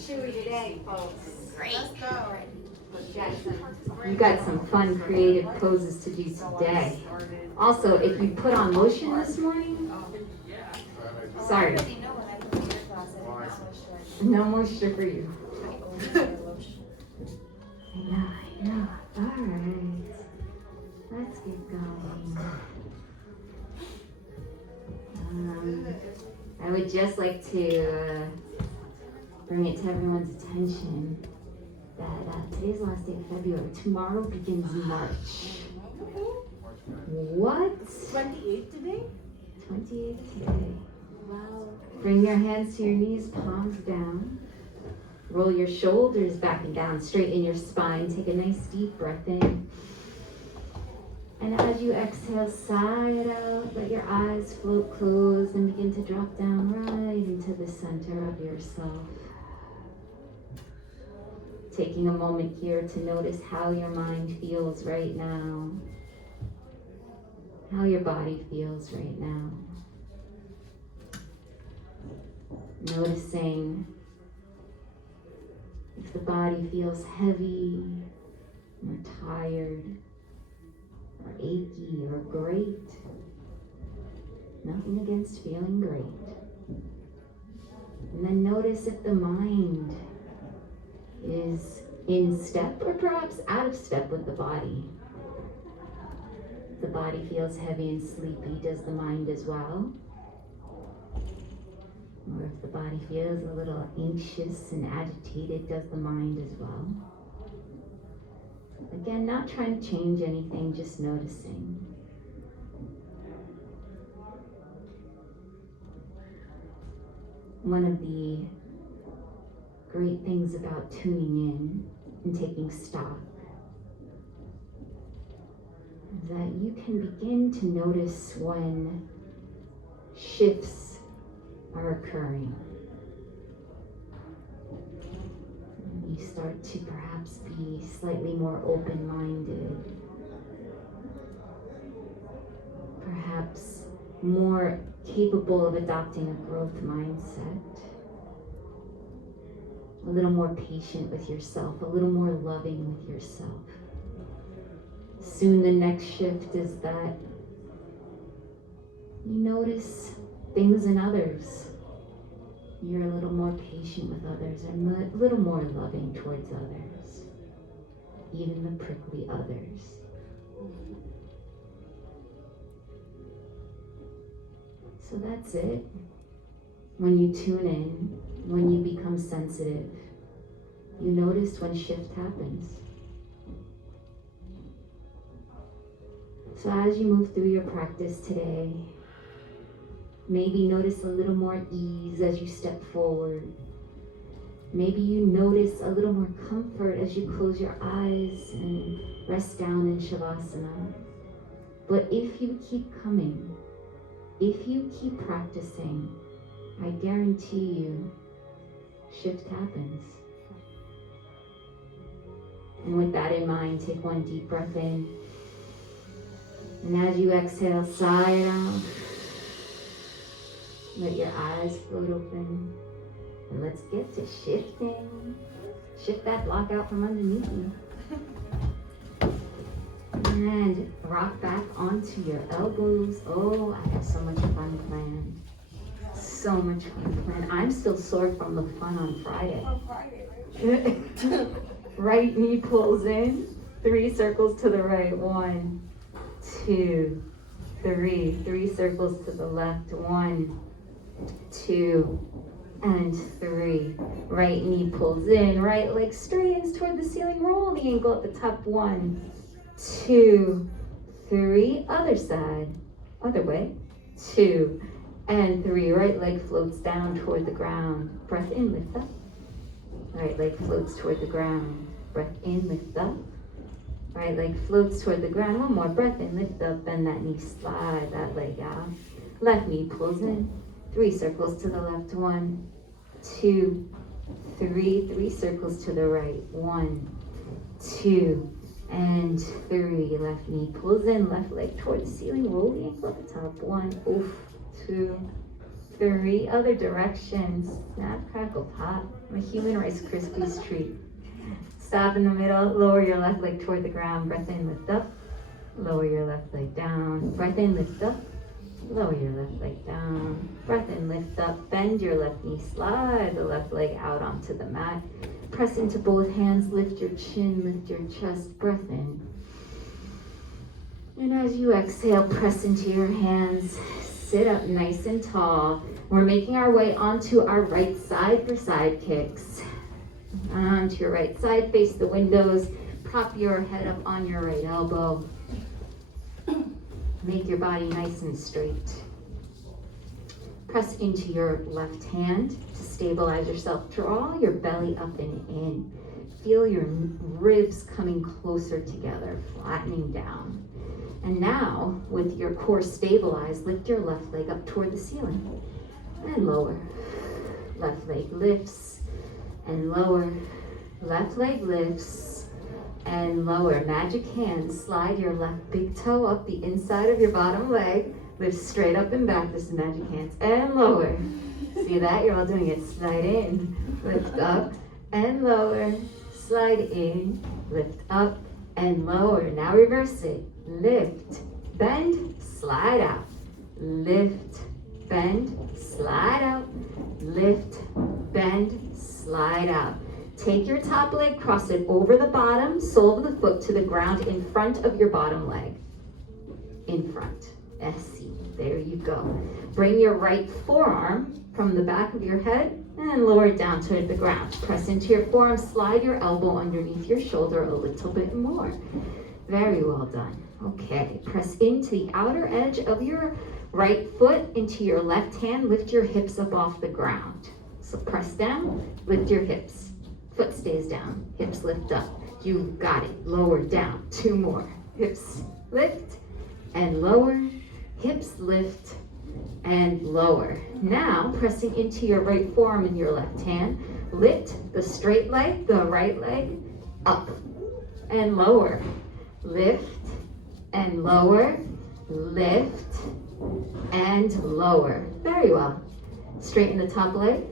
chewy today, folks. Great. Let's go. You got some fun, creative poses to do today. Also, if you put on lotion this morning, sorry, no moisture for you. I know. All right, let's get going. I would just like to bring it to everyone's attention that today's the last day of February. Tomorrow begins March. What? 28 today? 28 today. Wow. Bring your hands to your knees, palms down. Roll your shoulders back and down, straighten your spine. Take a nice deep breath in. And as you exhale, sigh it out. Let your eyes float closed and begin to drop down right into the center of yourself. Taking a moment here to notice how your mind feels right now. How your body feels right now. Noticing if the body feels heavy or tired or achy or great. Nothing against feeling great. And then notice if the mind is in step or perhaps out of step with the body. If the body feels heavy and sleepy, does the mind as well? Or if the body feels a little anxious and agitated, does the mind as well? Again, not trying to change anything, just noticing. One of the great things about tuning in and taking stock is that you can begin to notice when shifts are occurring. And you start to perhaps be slightly more open-minded, perhaps more capable of adopting a growth mindset, a little more patient with yourself, a little more loving with yourself. Soon the next shift is that you notice things in others. You're a little more patient with others and a little more loving towards others, even the prickly others. So that's it. When you tune in, when you become sensitive, you notice when shift happens. So as you move through your practice today, maybe notice a little more ease as you step forward. Maybe you notice a little more comfort as you close your eyes and rest down in Shavasana. But if you keep coming, if you keep practicing, I guarantee you, shift happens. And with that in mind, take one deep breath in. And as you exhale, sigh it out. Let your eyes float open. And let's get to shifting. Shift that block out from underneath you. And rock back onto your elbows. Oh, I have so much fun planned. So much fun planned. I'm still sore from the fun on Friday. On Friday, right? Right knee pulls in. 3 circles to the right. 1, 2, 3. 3 circles to the left. 1, 2, and 3. Right knee pulls in. Right leg straightens toward the ceiling. Roll the ankle at the top. 1, 2, 3. Other side. Other way. 2, and 3. Right leg floats down toward the ground. Breath in, lift up. Right leg floats toward the ground. Breath in, lift up. Right leg floats toward the ground. One more breath in, lift up, bend that knee, slide that leg out. Left knee pulls in. 3 circles to the left. 1, 2, 3. 3 circles to the right. 1, 2, and 3. Left knee pulls in. Left leg toward the ceiling. Roll the ankle at the top. 1, 2, 3 other directions. Snap, crackle, pop. I'm a human Rice Krispies treat. Stop in the middle, lower your left leg toward the ground. Breath in, lift up. Lower your left leg down. Breath in, lift up. Lower your left leg down. Breath in, lift up. Bend your left knee. Slide the left leg out onto the mat. Press into both hands. Lift your chin. Lift your chest. Breath in. And as you exhale, press into your hands. Sit up nice and tall. We're making our way onto our right side for side kicks. Onto your right side, face the windows. Prop your head up on your right elbow. Make your body nice and straight. Press into your left hand to stabilize yourself. Draw your belly up and in. Feel your ribs coming closer together, flattening down. And now, with your core stabilized, lift your left leg up toward the ceiling and lower. Left leg lifts and lower. Left leg lifts and lower. Magic hand, slide your left big toe up the inside of your bottom leg. Lift straight up and back. This is magic hands and lower. See that? You're all doing it. Slide in, lift up and lower. Slide in, lift up and lower. Now reverse it. Lift, bend, slide out. Lift, bend, slide out. Lift, bend, slide out. Take your top leg, cross it over the bottom, sole of the foot to the ground in front of your bottom leg. In front. SC. There you go. Bring your right forearm from the back of your head and lower it down toward the ground. Press into your forearm, slide your elbow underneath your shoulder a little bit more. Very well done. Okay, press into the outer edge of your right foot into your left hand. Lift your hips up off the ground. So press down, lift your hips. Foot stays down, hips lift up. You've got it. Lower, down. 2 more. Hips lift and lower. Hips lift and lower. Now, pressing into your right forearm in your left hand, lift the straight leg, the right leg, up and lower. Lift and lower, lift and lower. Very well. Straighten the top leg.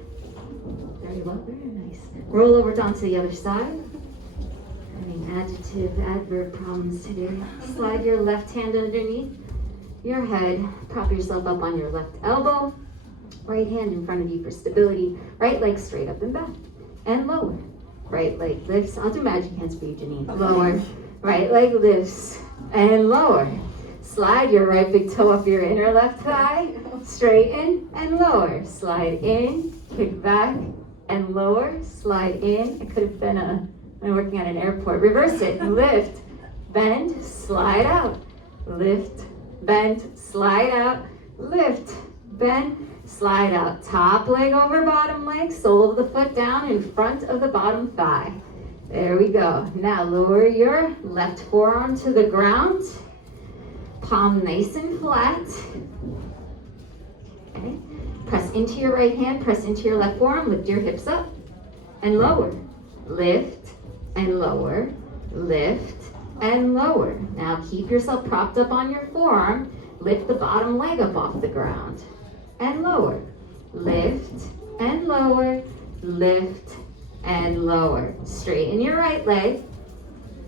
Very well, very nice. Roll over onto the other side. Any adjective, adverb problems today? Slide your left hand underneath your head. Prop yourself up on your left elbow. Right hand in front of you for stability. Right leg straight up and back. And lower. Right leg lifts. I'll do magic hands for you, Janine. Okay. Lower. Right leg lifts and lower. Slide your right big toe up your inner left thigh. Straighten and lower. Slide in, kick back and lower. Slide in. It could have been I'm working at an airport. Reverse it. Lift, bend, slide out. Lift, bend, slide out. Lift, bend, slide out. Top leg over bottom leg. Sole of the foot down in front of the bottom thigh. There we go. Now lower your left forearm to the ground. Palm nice and flat. Okay. Press into your right hand, press into your left forearm, lift your hips up and lower. Lift and lower, lift and lower. Now keep yourself propped up on your forearm. Lift the bottom leg up off the ground and lower. Lift and lower, lift and lower. Straighten your right leg.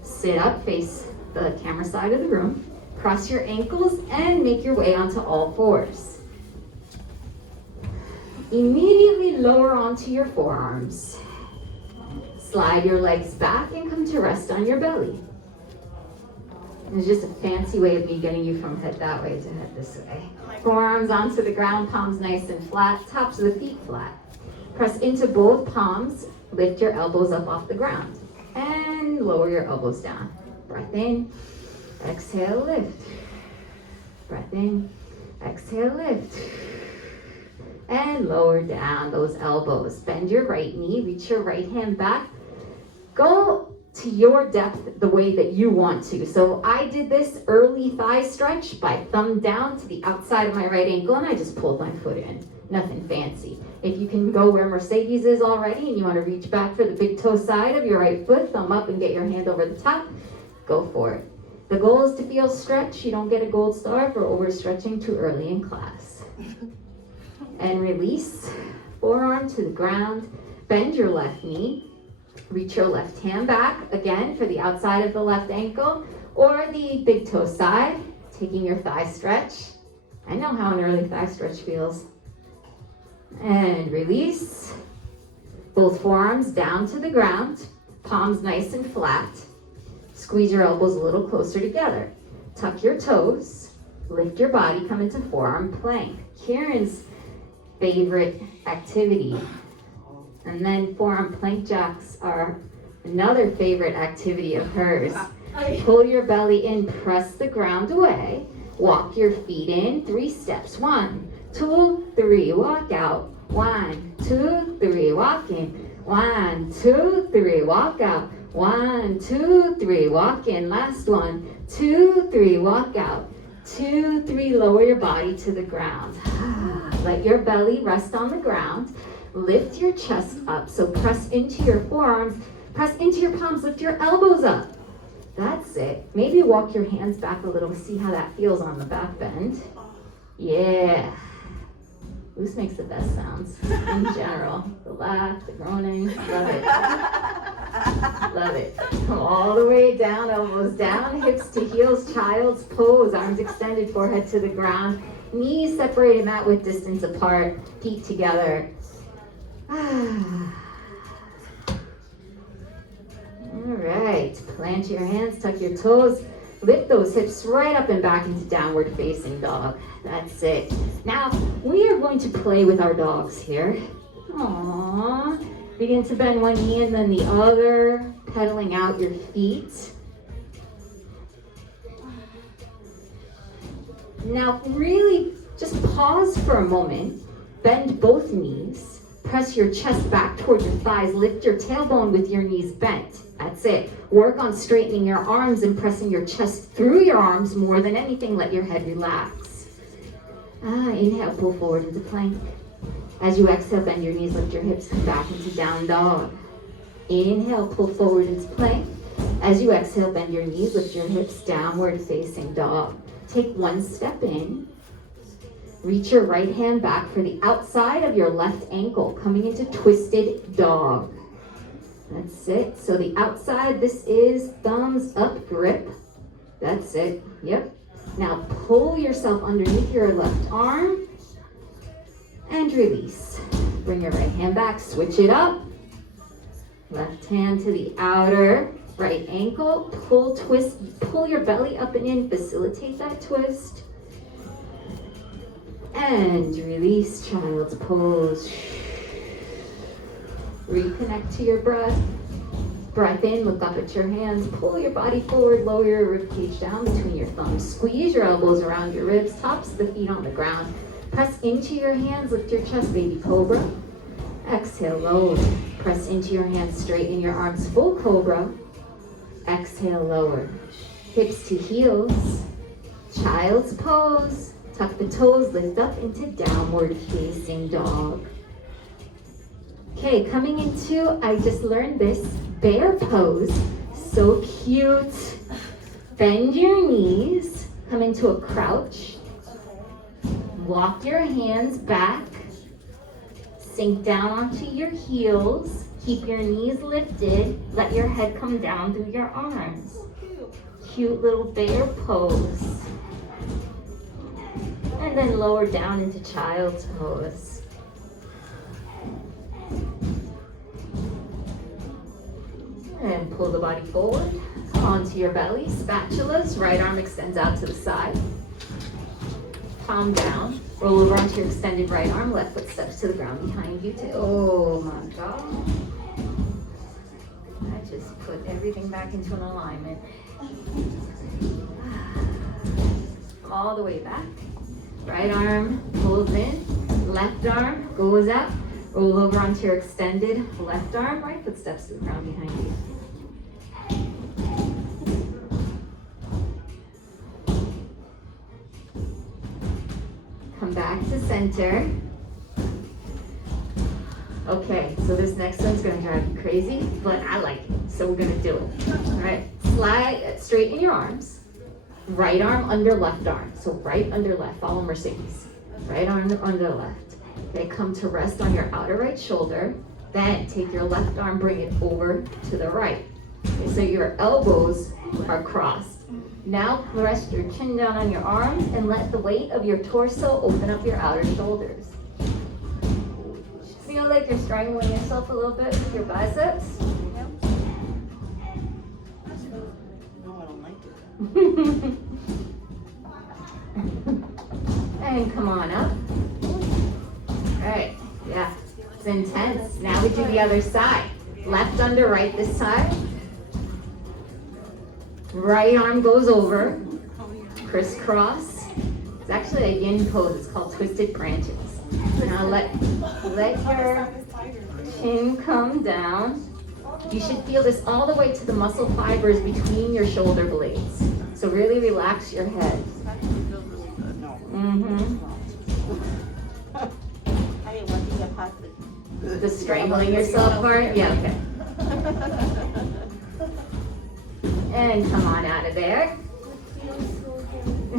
Sit up, face the camera side of the room. Cross your ankles and make your way onto all fours. Immediately lower onto your forearms. Slide your legs back and come to rest on your belly. It's just a fancy way of me getting you from head that way to head this way. Forearms onto the ground, palms nice and flat, tops of the feet flat. Press into both palms, lift your elbows up off the ground, and lower your elbows down. Breath in, exhale, lift. Breath in, exhale, lift. And lower down those elbows. Bend your right knee, reach your right hand back. Go to your depth the way that you want to. So I did this early thigh stretch by thumb down to the outside of my right ankle, and I just pulled my foot in. Nothing fancy. If you can go where Mercedes is already and you want to reach back for the big toe side of your right foot, thumb up and get your hand over the top, go for it. The goal is to feel stretch. You don't get a gold star for overstretching too early in class. And release. Forearm to the ground. Bend your left knee. Reach your left hand back again for the outside of the left ankle or the big toe side, taking your thigh stretch. I know how an early thigh stretch feels. And release. Both forearms down to the ground, palms nice and flat. Squeeze your elbows a little closer together. Tuck your toes, lift your body, come into forearm plank. Kieran's favorite activity. And then forearm plank jacks are another favorite activity of hers. Pull your belly in, press the ground away. Walk your feet in, 3 steps. 1, 2, 3, walk out. 1, 2, 3, walk in. 1, 2, 3, walk out. 1, 2, 3, walk in. Last 1, 2, 3, walk out. 2, 3, lower your body to the ground. Let your belly rest on the ground. Lift your chest up, so press into your forearms, press into your palms, lift your elbows up. That's it. Maybe walk your hands back a little, see how that feels on the back bend. Yeah. Loose makes the best sounds in general. The laugh, the groaning, love it. Love it. Come all the way down, elbows down, hips to heels, child's pose, arms extended, forehead to the ground, knees separated, mat width distance apart, feet together. All right, plant your hands, tuck your toes, lift those hips right up and back into downward facing dog. That's it. Now, we are going to play with our dogs here. Aww. Begin to bend one knee and then the other, pedaling out your feet. Now, really just pause for a moment, bend both knees. Press your chest back toward your thighs. Lift your tailbone with your knees bent. That's it. Work on straightening your arms and pressing your chest through your arms. More than anything, let your head relax. Inhale, pull forward into plank. As you exhale, bend your knees, lift your hips, come back into down dog. Inhale, pull forward into plank. As you exhale, bend your knees, lift your hips, downward facing dog. Take 1 step in. Reach your right hand back for the outside of your left ankle, coming into twisted dog. That's it. So the outside, this is thumbs up grip. That's it. Yep. Now pull yourself underneath your left arm and release. Bring your right hand back, switch it up. Left hand to the outer right ankle. Pull, twist, pull your belly up and in, facilitate that twist. And release, child's pose. Reconnect to your breath. Breath in, look up at your hands. Pull your body forward, lower your ribcage down between your thumbs. Squeeze your elbows around your ribs, tops of the feet on the ground. Press into your hands, lift your chest, baby cobra. Exhale, lower. Press into your hands, straighten your arms, full cobra. Exhale, lower. Hips to heels. Child's pose. Tuck the toes, lift up into downward facing dog. Okay, coming into, I just learned this, bear pose. So cute. Bend your knees, come into a crouch. Walk your hands back. Sink down onto your heels. Keep your knees lifted. Let your head come down through your arms. Cute little bear pose. And then lower down into child's pose. And pull the body forward, onto your belly, spatulas, right arm extends out to the side. Palm down, roll over onto your extended right arm, left foot steps to the ground behind you too. Oh my God. I just put everything back into an alignment. All the way back. Right arm pulls in, left arm goes out, roll over onto your extended left arm, right foot steps to the ground behind you. Come back to center. Okay, so this next one's gonna drive you crazy, but I like it, so we're gonna do it. All right, slide, straighten your arms. Right arm under left arm. So right under left. Follow Mercedes. Right arm under left. Okay, come to rest on your outer right shoulder. Then take your left arm, bring it over to the right. Okay, so your elbows are crossed. Now rest your chin down on your arms and let the weight of your torso open up your outer shoulders. Feel like you're strangling yourself a little bit with your biceps. No, I don't like it. And come on up. Right, yeah, it's intense. Now we do the other side. Left under, right this side. Right arm goes over, crisscross. It's actually a yin pose, it's called twisted branches. Now let your chin come down. You should feel this all the way to the muscle fibers between your shoulder blades. So really relax your head. I didn't want to get past The strangling yourself part? Yeah, okay. And come on out of there.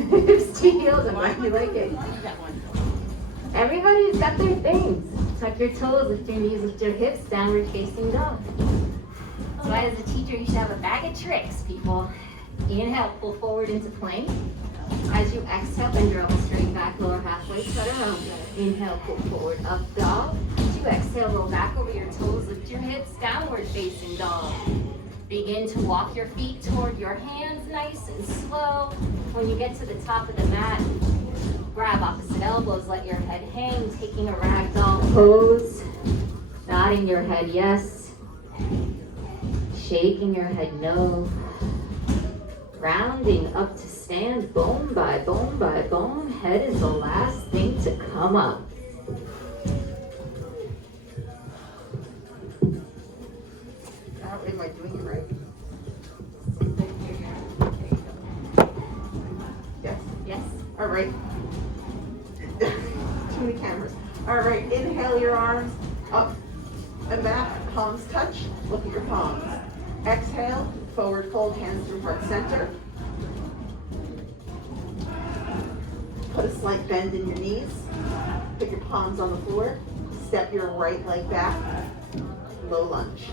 Hips to heels, I'm glad you like it. that one. Everybody's got their things. Tuck your toes, lift your knees, lift your hips, downward facing dog. So as a teacher, you should have a bag of tricks, people. Inhale, pull forward into plank. As you exhale, bend your elbows straight back, lower halfway, chaturanga. Inhale, pull forward, up dog. As you exhale, roll back over your toes, lift your hips, downward facing dog. Begin to walk your feet toward your hands, nice and slow. When you get to the top of the mat, grab opposite elbows, let your head hang, taking a ragdoll pose. Nodding your head yes. Shaking your head no. Rounding up to stand, bone by bone by bone. Head is the last thing to come up. Am I doing it right? Yes? Yes? All right. Too many cameras. All right, inhale your arms up and back, palms touch, look at your palms. Exhale, forward fold, hands through heart center. Put a slight bend in your knees. Put your palms on the floor. Step your right leg back, low lunge.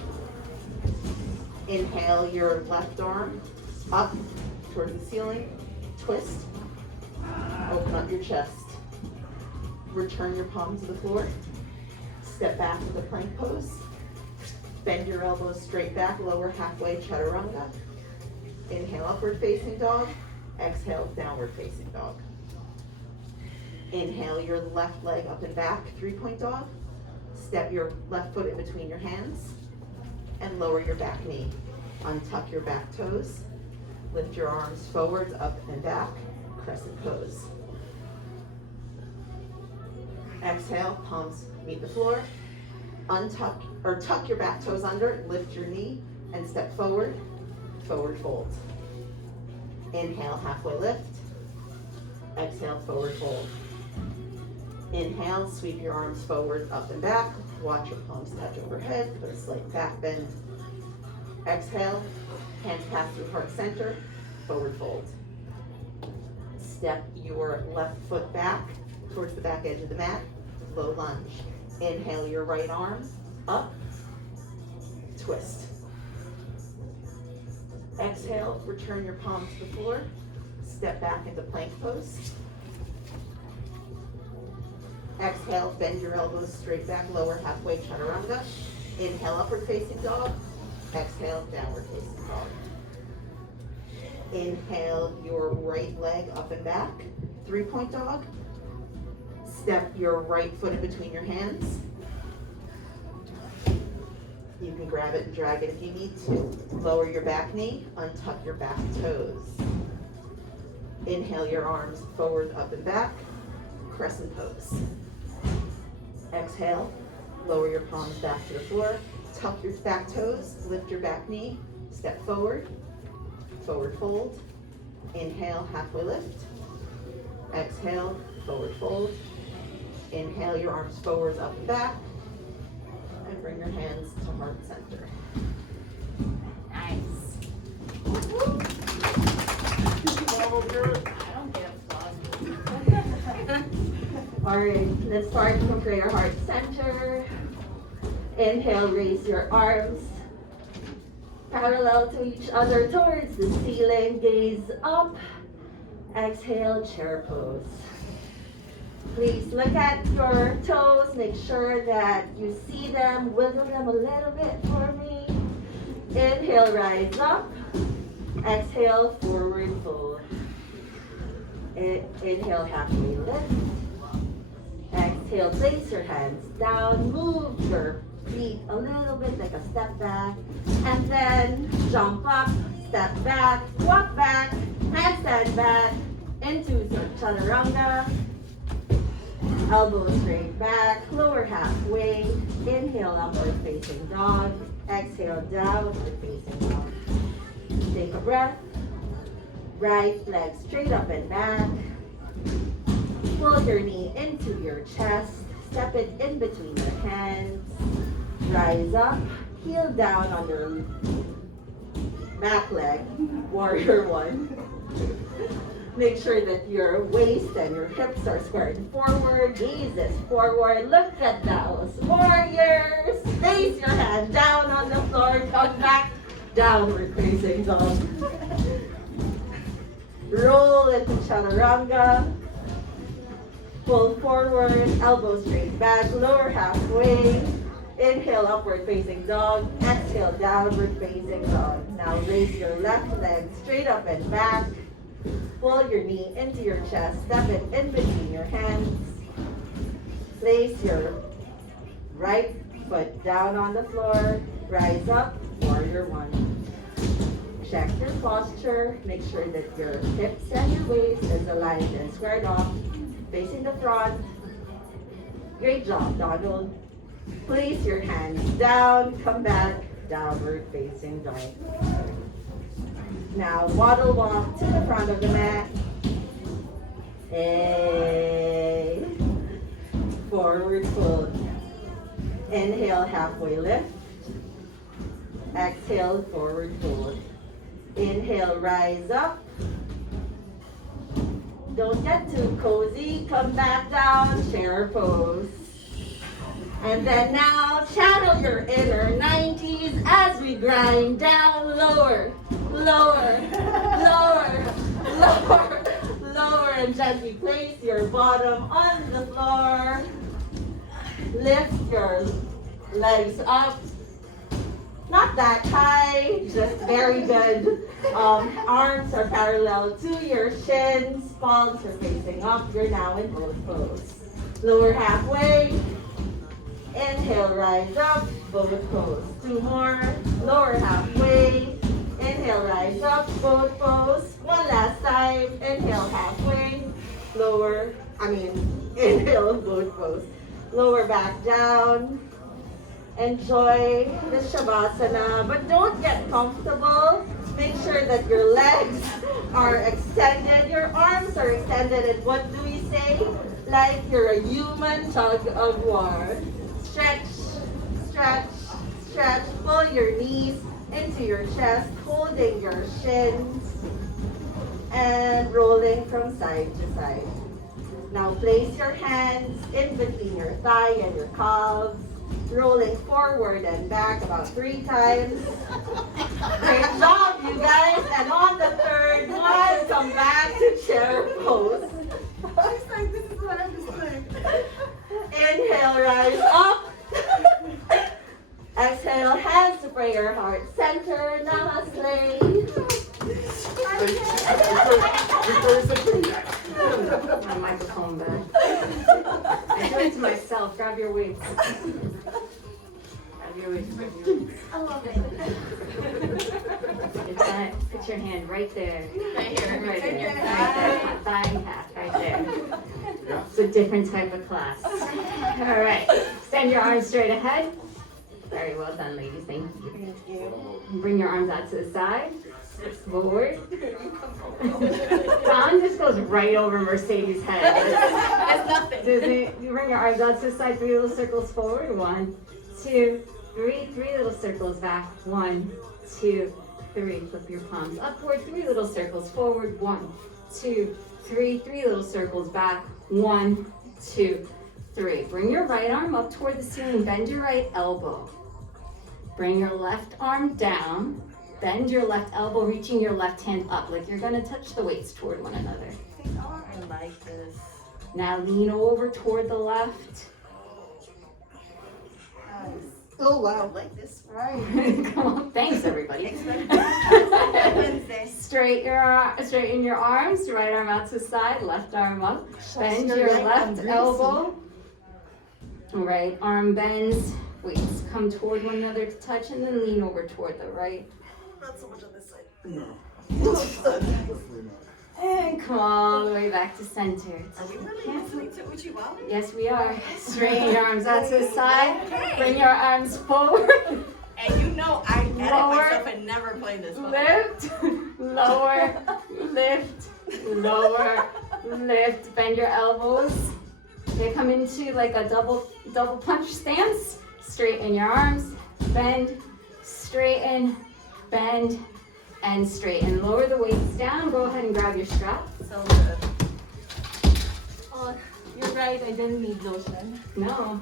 Inhale your left arm up towards the ceiling, twist, open up your chest. Return your palms to the floor. Step back to the plank pose. Bend your elbows straight back, lower halfway, chaturanga. Inhale, upward facing dog. Exhale, downward facing dog. Inhale your left leg up and back, 3-point dog. Step your left foot in between your hands and lower your back knee. Untuck your back toes. Lift your arms forward, up and back, crescent pose. Exhale, palms meet the floor. Untuck or tuck your back toes under, lift your knee and step forward, forward fold. Inhale, halfway lift. Exhale, forward fold. Inhale, sweep your arms forward, up and back. Watch your palms touch overhead, put a slight back bend. Exhale, hands pass through heart center, forward fold. Step your left foot back towards the back edge of the mat, low lunge. Inhale your right arm up, twist. Exhale, return your palms to the floor, step back into plank pose. Exhale, bend your elbows straight back, lower halfway, chaturanga. Inhale, upward facing dog. Exhale, downward facing dog. Inhale your right leg up and back, 3-point dog. Step your right foot in between your hands. You can grab it and drag it if you need to. Lower your back knee, untuck your back toes. Inhale your arms forward, up and back, crescent pose. Exhale, lower your palms back to the floor, tuck your back toes, lift your back knee, step forward, forward fold. Inhale, halfway lift. Exhale, forward fold. Inhale your arms forward, up and back, and bring your hands to heart center. Nice. Well, I don't get applause. All right. Let's start from prayer heart center. Inhale, raise your arms parallel to each other towards the ceiling. Gaze up. Exhale, chair pose. Please look at your toes. Make sure that you see them. Wiggle them a little bit for me. Inhale, rise up. Exhale, forward fold. Inhale, halfway lift. Exhale, place your hands down. Move your feet a little bit like a step back. And then jump up, step back, walk back, handstand back into chaturanga. Elbows straight back, lower halfway. Inhale, upward facing dog. Exhale, downward facing dog. Take a breath. Right leg straight up and back. Pull your knee into your chest. Step it in between your hands. Rise up. Heel down on your back leg. Warrior one. Make sure that your waist and your hips are squared forward. Gaze is forward. Look at those warriors. Place your hand down on the floor. Come back. Downward facing dog. Roll into chaturanga. Pull forward. Elbows straight back. Lower halfway. Inhale, upward facing dog. Exhale, downward facing dog. Now raise your left leg straight up and back. Pull your knee into your chest. Step it in between your hands. Place your right foot down on the floor. Rise up, warrior one. Check your posture. Make sure that your hips and your waist is aligned and squared off. Facing the front. Great job, Donald. Place your hands down. Come back. Downward facing dog. Now waddle walk to the front of the mat. Hey. Forward fold. Inhale, halfway lift. Exhale, forward fold. Inhale, rise up. Don't get too cozy. Come back down, chair pose. And then now channel your inner 90s as we grind down lower, lower, lower, lower, lower, and gently place your bottom on the floor. Lift your legs up. Not that high, just very good. Arms are parallel to your shins. Palms are facing up. You're now in both pose. Lower halfway. Inhale, rise up, both pose. Two more. Lower halfway. Inhale, rise up, both pose. One last time. Inhale, halfway. Inhale, both pose. Lower back down. Enjoy the Shavasana, but don't get comfortable. Make sure that your legs are extended, your arms are extended, and what do we say? Like you're a human tug of war. Stretch, stretch, stretch. Pull your knees into your chest, holding your shins, and rolling from side to side. Now place your hands in between your thigh and your calves. Rolling forward and back about 3 times. Great job, you guys. And on the third one, come back to chair pose. She's like, this is what I'm just doing. Inhale, rise up. Exhale, hands to prayer heart center. Namaste. My microphone back. I do it to myself. Grab your weights. Grab your weights. I love it. Get that. Put your hand right there. Right here. Right there. there. Right there. Thigh and calf. Right there. It's a different type of class. All right. Extend your arms straight ahead. Very well done, ladies. Thank you. Thank you. Bring your arms out to the side. Forward. Don just goes right over Mercedes' head. That's nothing. You bring your arms out to the side, 3 little circles forward. 1, 2, 3. 3 little circles back. 1, 2, 3. Flip your palms upward. 3 little circles forward. 1, 2, 3. 3 little circles back. 1, 2, 3. Bring your right arm up toward the ceiling, bend your right elbow. Bring your left arm down, bend your left elbow, reaching your left hand up, like you're gonna touch the weights toward one another. I like this. Now lean over toward the left. Oh, I wow. like this. Right. Come on, thanks everybody. Wednesday. Straighten your arms, right arm out to the side, left arm up. Bend your right left arm elbow. Right arm bends. Weights come toward one another to touch, and then lean over toward the right. Not so much on this side. And come all the way back to center. Are we really listening to Uchiwala? Yes, we are. Straighten your arms out to the side. Bring your arms forward. And you know I edit Lower. myself and never play this one. Lift, lower, lift, lower, lift. Bend your elbows. They come into like a double punch stance. Straighten your arms. Bend, straighten, bend, and straighten. Lower the weights down. Go ahead and grab your strap. So good. Oh, you're right. I didn't need lotion. No.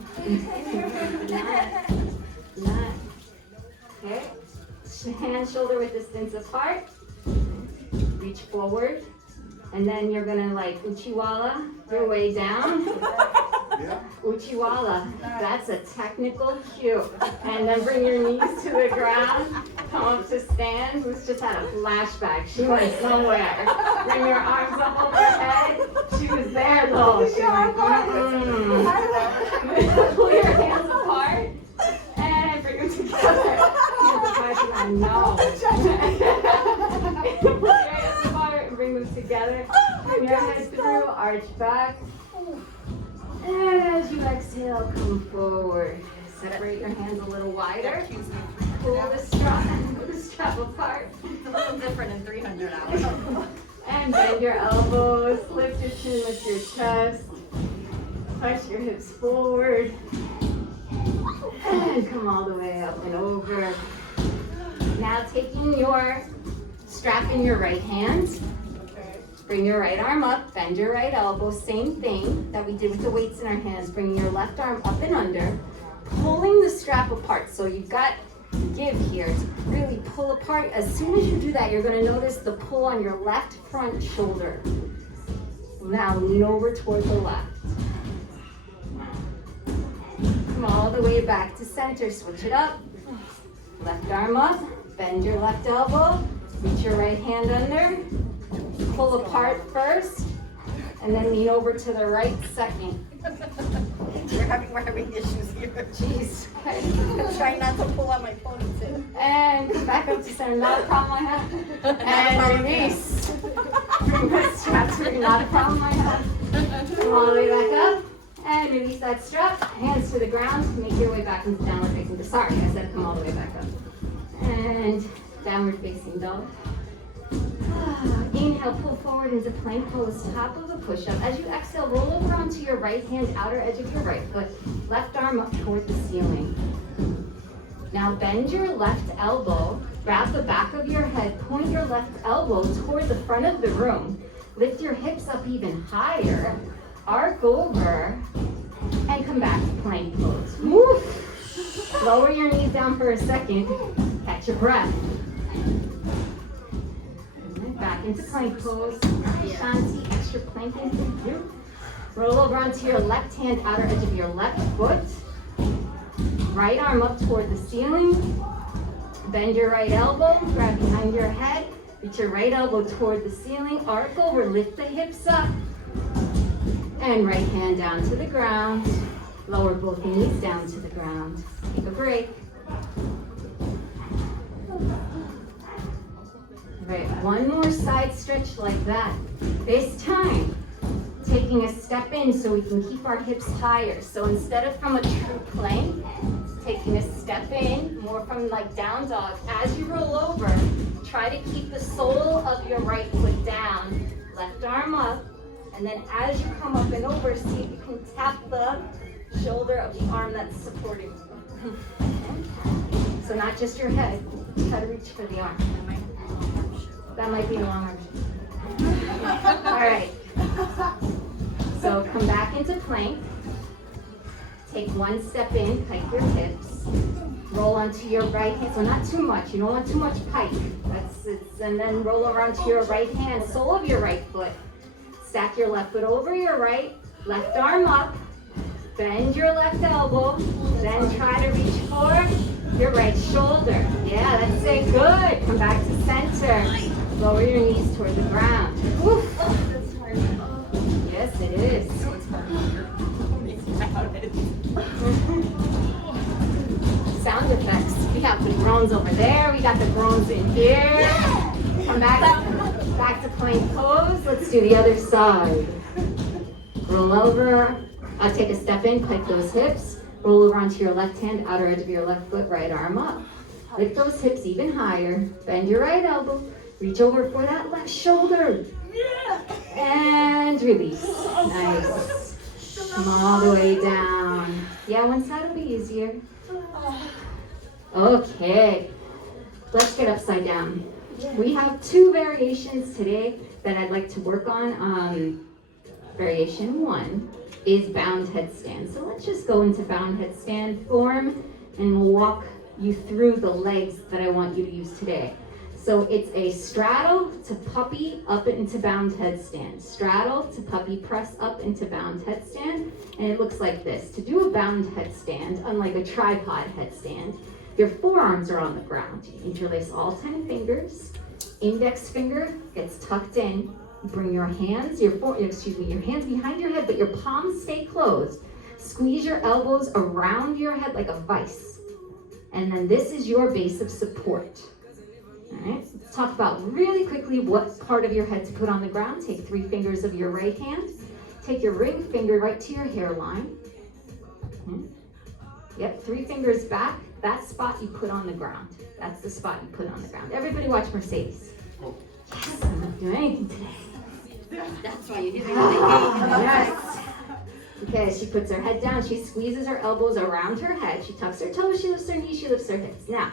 Not. Okay. Hand shoulder width distance apart. Reach forward. And then you're gonna like Uchiwala your way down. Uchiwala. That's a technical cue. And then bring your knees to the ground. Come up to stand. Who's just had a flashback? She went somewhere. Bring your arms up overhead. She was there though. She went, pull your hands apart. And bring them together. Hands apart. No. Pull your hands apart and bring them together. Bring your head through. Arch back. And as you exhale, come forward. Separate your hands a little wider. Pull the strap apart. It's a little different in 300 hours. And bend your elbows. Lift your chin, lift your chest. Push your hips forward. And come all the way up and over. Now taking your strap in your right hand. Bring your right arm up, bend your right elbow, same thing that we did with the weights in our hands. Bring your left arm up and under, pulling the strap apart. So you've got give here to really pull apart. As soon as you do that, you're gonna notice the pull on your left front shoulder. Now lean over toward the left. Come all the way back to center, switch it up. Left arm up, bend your left elbow, reach your right hand under. Pull apart first, and then lean over to the right second. We're having issues here. Jeez. Okay. I'm trying not to pull out my ponytail. And come back up to center. Not a problem I have. And release. Bring my strap through. Not a problem I have. Come all the way back up. And release that strap. Hands to the ground. Make your way back into downward facing dog. Sorry, I said come all the way back up. And downward facing dog. Inhale, pull forward into plank pose, top of the push-up. As you exhale, roll over onto your right hand, outer edge of your right foot, left arm up toward the ceiling. Now bend your left elbow, grab the back of your head, point your left elbow toward the front of the room. Lift your hips up even higher, arc over, and come back to plank pose. Woo! Lower your knees down for a second, catch your breath. Back into plank pose. Shanti, extra planking for you. Roll over onto your left hand, outer edge of your left foot. Right arm up toward the ceiling. Bend your right elbow, grab behind your head. Reach your right elbow toward the ceiling. Arc over, lift the hips up. And right hand down to the ground. Lower both knees down to the ground. Take a break. Right, one more side stretch like that. This time, taking a step in so we can keep our hips higher. So instead of from a true plank, taking a step in, more from like down dog. As you roll over, try to keep the sole of your right foot down, left arm up, and then as you come up and over, see if you can tap the shoulder of the arm that's supporting you. So not just your head, try to reach for the arm. That might be a long arm. All right. So come back into plank. Take one step in, pike your hips. Roll onto your right hand, so not too much. You don't want too much pike. And then roll around to your right hand, sole of your right foot. Stack your left foot over your right, left arm up. Bend your left elbow, then try to reach for your right shoulder. Yeah, that's it. Good. Come back to center. Lower your knees toward the ground. Woof. Yes, it is. Sound effects. We got the groans over there. We got the groans in here. Come back to plank pose. Let's do the other side. Roll over. I'll take a step in, pike those hips. Roll over onto your left hand, outer edge of your left foot, right arm up. Lift those hips even higher. Bend your right elbow. Reach over for that left shoulder. And release. Nice. Come all the way down. Yeah, one side will be easier. Okay. Let's get upside down. We have 2 variations today that I'd like to work on. Variation 1 is bound headstand. So let's just go into bound headstand form and we'll walk you through the legs that I want you to use today. So it's a straddle to puppy up into bound headstand. Straddle to puppy press up into bound headstand. And it looks like this. To do a bound headstand, unlike a tripod headstand, your forearms are on the ground. You interlace all 10 fingers. Index finger gets tucked in. You bring your hands, your hands behind your head, but your palms stay closed. Squeeze your elbows around your head like a vice. And then this is your base of support. All right, let's talk about really quickly what part of your head to put on the ground. Take 3 fingers of your right hand. Take your ring finger right to your hairline. Yep, 3 fingers back. That spot you put on the ground. That's the spot you put on the ground. Everybody watch Mercedes. Yes, I'm not doing anything today. That's why you did it. Yes. Okay, she puts her head down. She squeezes her elbows around her head. She tucks her toes. She lifts her knees. She lifts her hips. Now,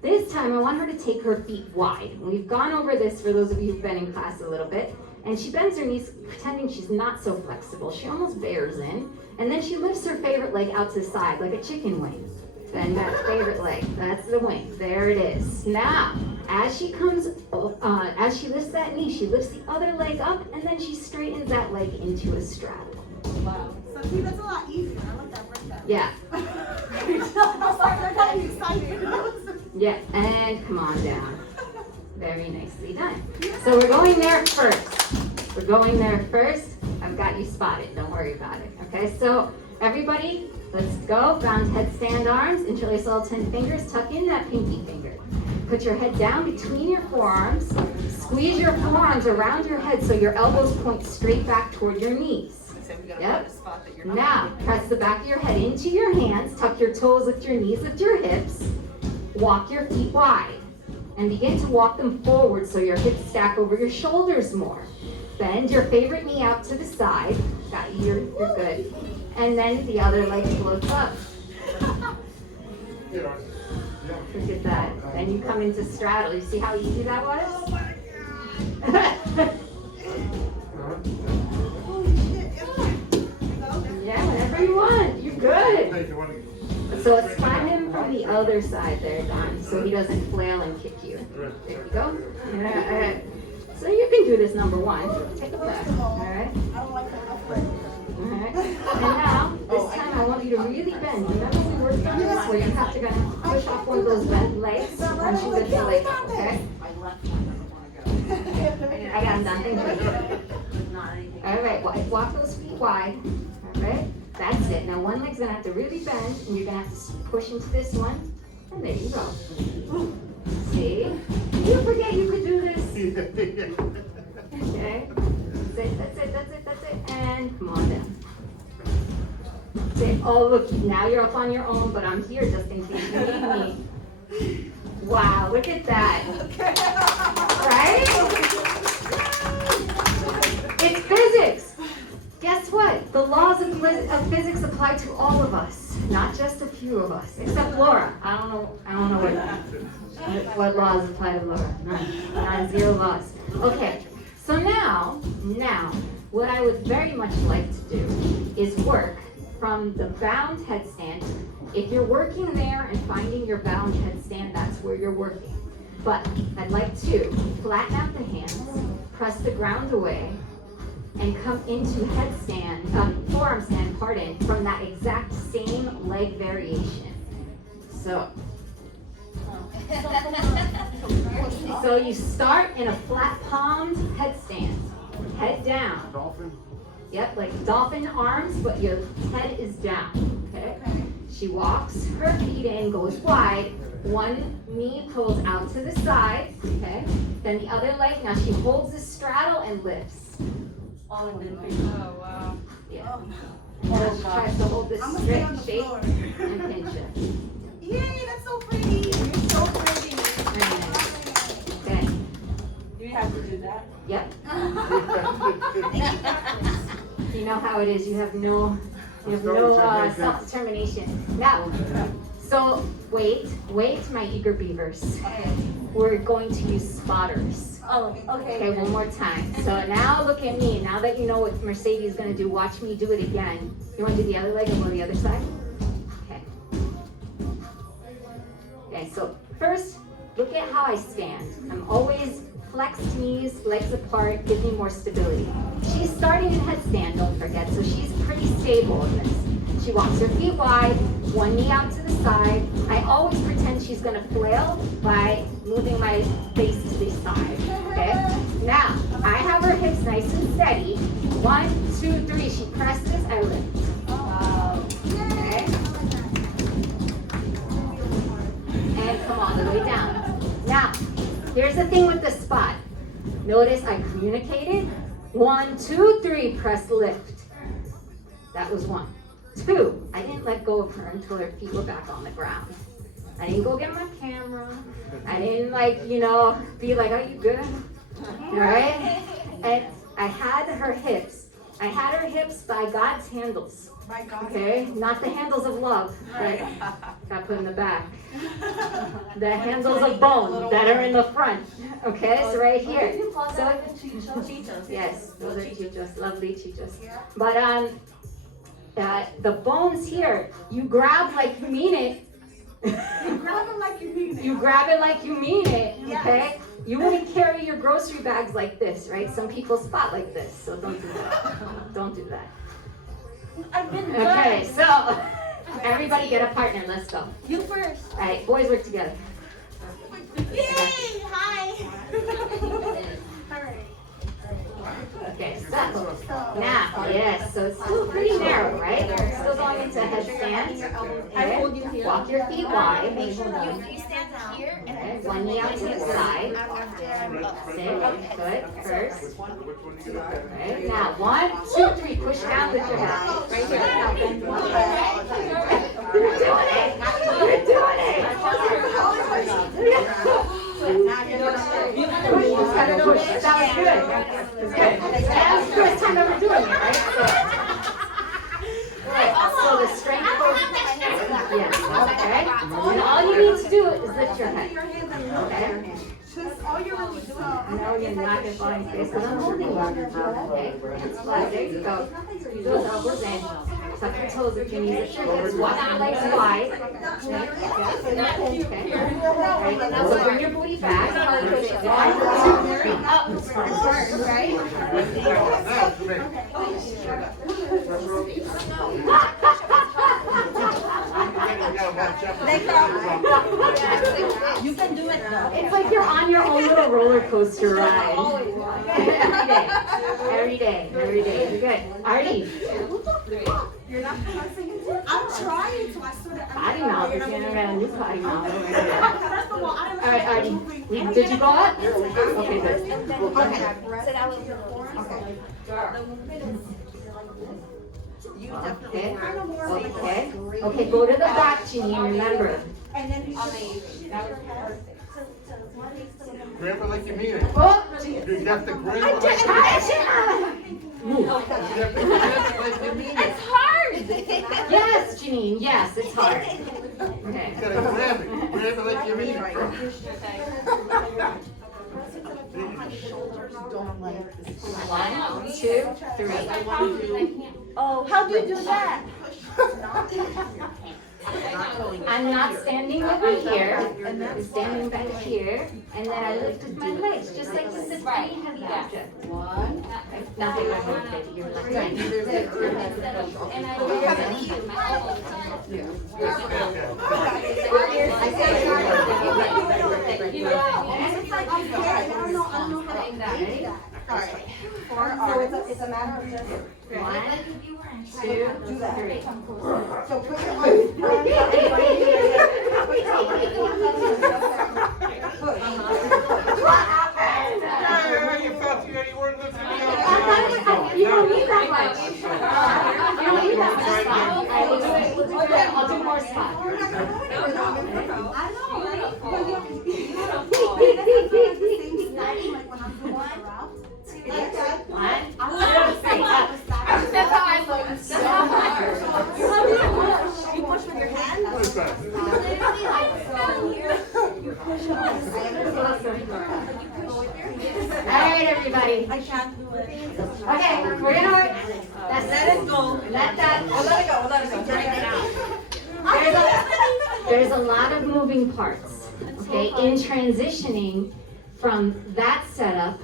this time I want her to take her feet wide. We've gone over this for those of you who've been in class a little bit. And she bends her knees, pretending she's not so flexible. She almost bears in. And then she lifts her favorite leg out to the side like a chicken wing. Bend that favorite leg. That's the wing. There it is. Now, as she lifts that knee, she lifts the other leg up, and then she straightens that leg into a straddle. Wow. So see, that's a lot easier. I like that breakdown. Yeah. I got excited. Yeah, and come on down. Very nicely done. So we're going there first. We're going there first. I've got you spotted. Don't worry about it. Okay, so everybody, let's go. Bound headstand arms. Interlace all 10 fingers. Tuck in that pinky finger. Put your head down between your forearms. Squeeze your forearms around your head so your elbows point straight back toward your knees. Yep. Now, press the back of your head into your hands. Tuck your toes, lift your knees, lift your hips. Walk your feet wide. And begin to walk them forward so your hips stack over your shoulders more. Bend your favorite knee out to the side. Got you, you're good. And then the other leg floats up. Look at that. Then you come into straddle. You see how easy that was? Oh my God. Holy shit. Yeah, whenever you want. You're good. So let's climb him from the other side there, Don, so he doesn't flail and kick you. There you go. Yeah, so you can do this number 1. Take a breath. All right. I don't like that. All right. And now, this time I want you to really bend. Remember we worked on this where you have to kind of push off one of those bent legs once you lift your leg up, okay? I got nothing for you. All right, walk those feet wide. All right. That's it. Now one leg's gonna have to really bend, and you're gonna have to push into this one, and there you go. See? Did you forget you could do this? Okay. That's it. And come on down. That's it. Oh, look, now you're up on your own, but I'm here just in case you need me. Wow, look at that. Right? It's physics. Guess what? The laws of physics apply to all of us, not just a few of us, except Laura. I don't know what laws apply to Laura. None, 0 laws. Okay, so now, what I would very much like to do is work from the bound headstand, if you're working there and finding your bound headstand, that's where you're working. But I'd like to flatten out the hands, press the ground away, and come into headstand, forearm stand, pardon, from that exact same leg variation. So you start in a flat palmed headstand, head down. Dolphin. Yep, like dolphin arms, but your head is down, okay? She walks her feet in, goes wide, one knee pulls out to the side, okay? Then the other leg, now she holds the straddle and lifts. All in the face. Oh, wow. Yeah. So she tries to hold this I'm gonna stay on straight the shape floor. and pinch it. Yay, that's so pretty. You're so pretty. Very nice. Okay, Do you have to do that? yep. You know how it is, you have no self-determination. Now, so wait, my eager beavers. We're going to use spotters. Oh, Okay, one more time. So now look at me. Now that you know what Mercedes is gonna do, watch me do it again. You wanna do the other leg and go the other side? Okay. Okay, so first, look at how I stand. I'm always flexed knees, legs apart, gives me more stability. She's starting in headstand, don't forget, so she's pretty stable in this. She walks her feet wide, one knee out to the side. I always pretend she's gonna flail by moving my face to the side, okay? Now, I have her hips nice and steady. 1, 2, 3, she presses, I lift. Okay? And come all the way down. Now, here's the thing with the spot. Notice I communicated. 1, 2, 3, press, lift. That was 1. 2, I didn't let go of her until her feet were back on the ground. I didn't go get my camera. I didn't be like, are you good? All right? And I had her hips. I had her hips by God's handles. My God. Okay? Not the handles of love, right? Got put in the back. The handles of bone that are in the front. Okay? So right here. You call So that even chichos? yes, those are chichos, lovely chichos. But the bones here, you grab like you mean it. You grab them like you mean it. You grab it like you mean it, okay? Yes. You wouldn't carry your grocery bags like this, right? Some people spot like this, so don't do that. Don't do that. I've been Okay, good. so everybody get a partner, let's go. You first. All right, boys work together. Yay! Hi. Alright. Okay, so now, yes, so it's still pretty narrow, right? Still going into headstand. I hold you Okay, here. walk your feet wide. You stand here and Okay, one knee out to the side. after I'm up. Sit, good, first. Which one do you look at? Okay, now 1, 2, 3, push down with your head. Right here, now bend one leg. You're doing it! You're doing it! Push, just gotta push. That was good. That's good. That was the first time ever doing it, right? So the strength goes. Yes, okay. And all you need to do is lift your head. Okay? Just all you're really doing. No, you're not gonna fall in face, because I'm holding you. Okay, hands flat, there you go. Use those elbows in. Tuck your toes with your knees at your hips. Walk your legs wide. Okay. Alright, now so bring your booty back. 1, 2, 3, up. Right? Now, come here. You can do it now. It's like you're on your own little roller coaster ride. Every day. You're good. Artie. You're not pressing it. I'm trying to. I sort of. Potty mouth. You're getting around new potty mouth over here. First of all, I don't All right, Artie. Did you go up? Okay, good. So that was your forearm. You Okay. definitely kind of more. Okay. Okay, go to the back, Jeannie, remember. And then you should Grab it like you mean it. Oh, You have to grab it like Move. you have to grab it like you mean it. Yes, Janine, yes, it's hard. Okay. You gotta grab it. Grab it like you mean it. My shoulders don't like this. 1, 2, 3. Oh, how do you do that? I'm not standing over here. I'm standing back here, and then I lift with my legs, just like this is pretty heavy object. Nothing I hold it. You're left hand. And I lower my knee with my elbow. You know what I mean? It's like I'm scared. I don't know how to do that. Alright. So it's a matter of just 1, 2, 3. so put your arms You felt you weren't lifting me up. You don't need that much. You don't need that much spot. I will do it. We'll do it. I'll do more spot. That's how I look. That's how You push with your hand. What is that? All right, everybody. I can't do it. Okay, we're gonna let it go. Let that. Let it go. Let it go. Turn it down. There's a lot of moving parts. Okay, in transitioning from that setup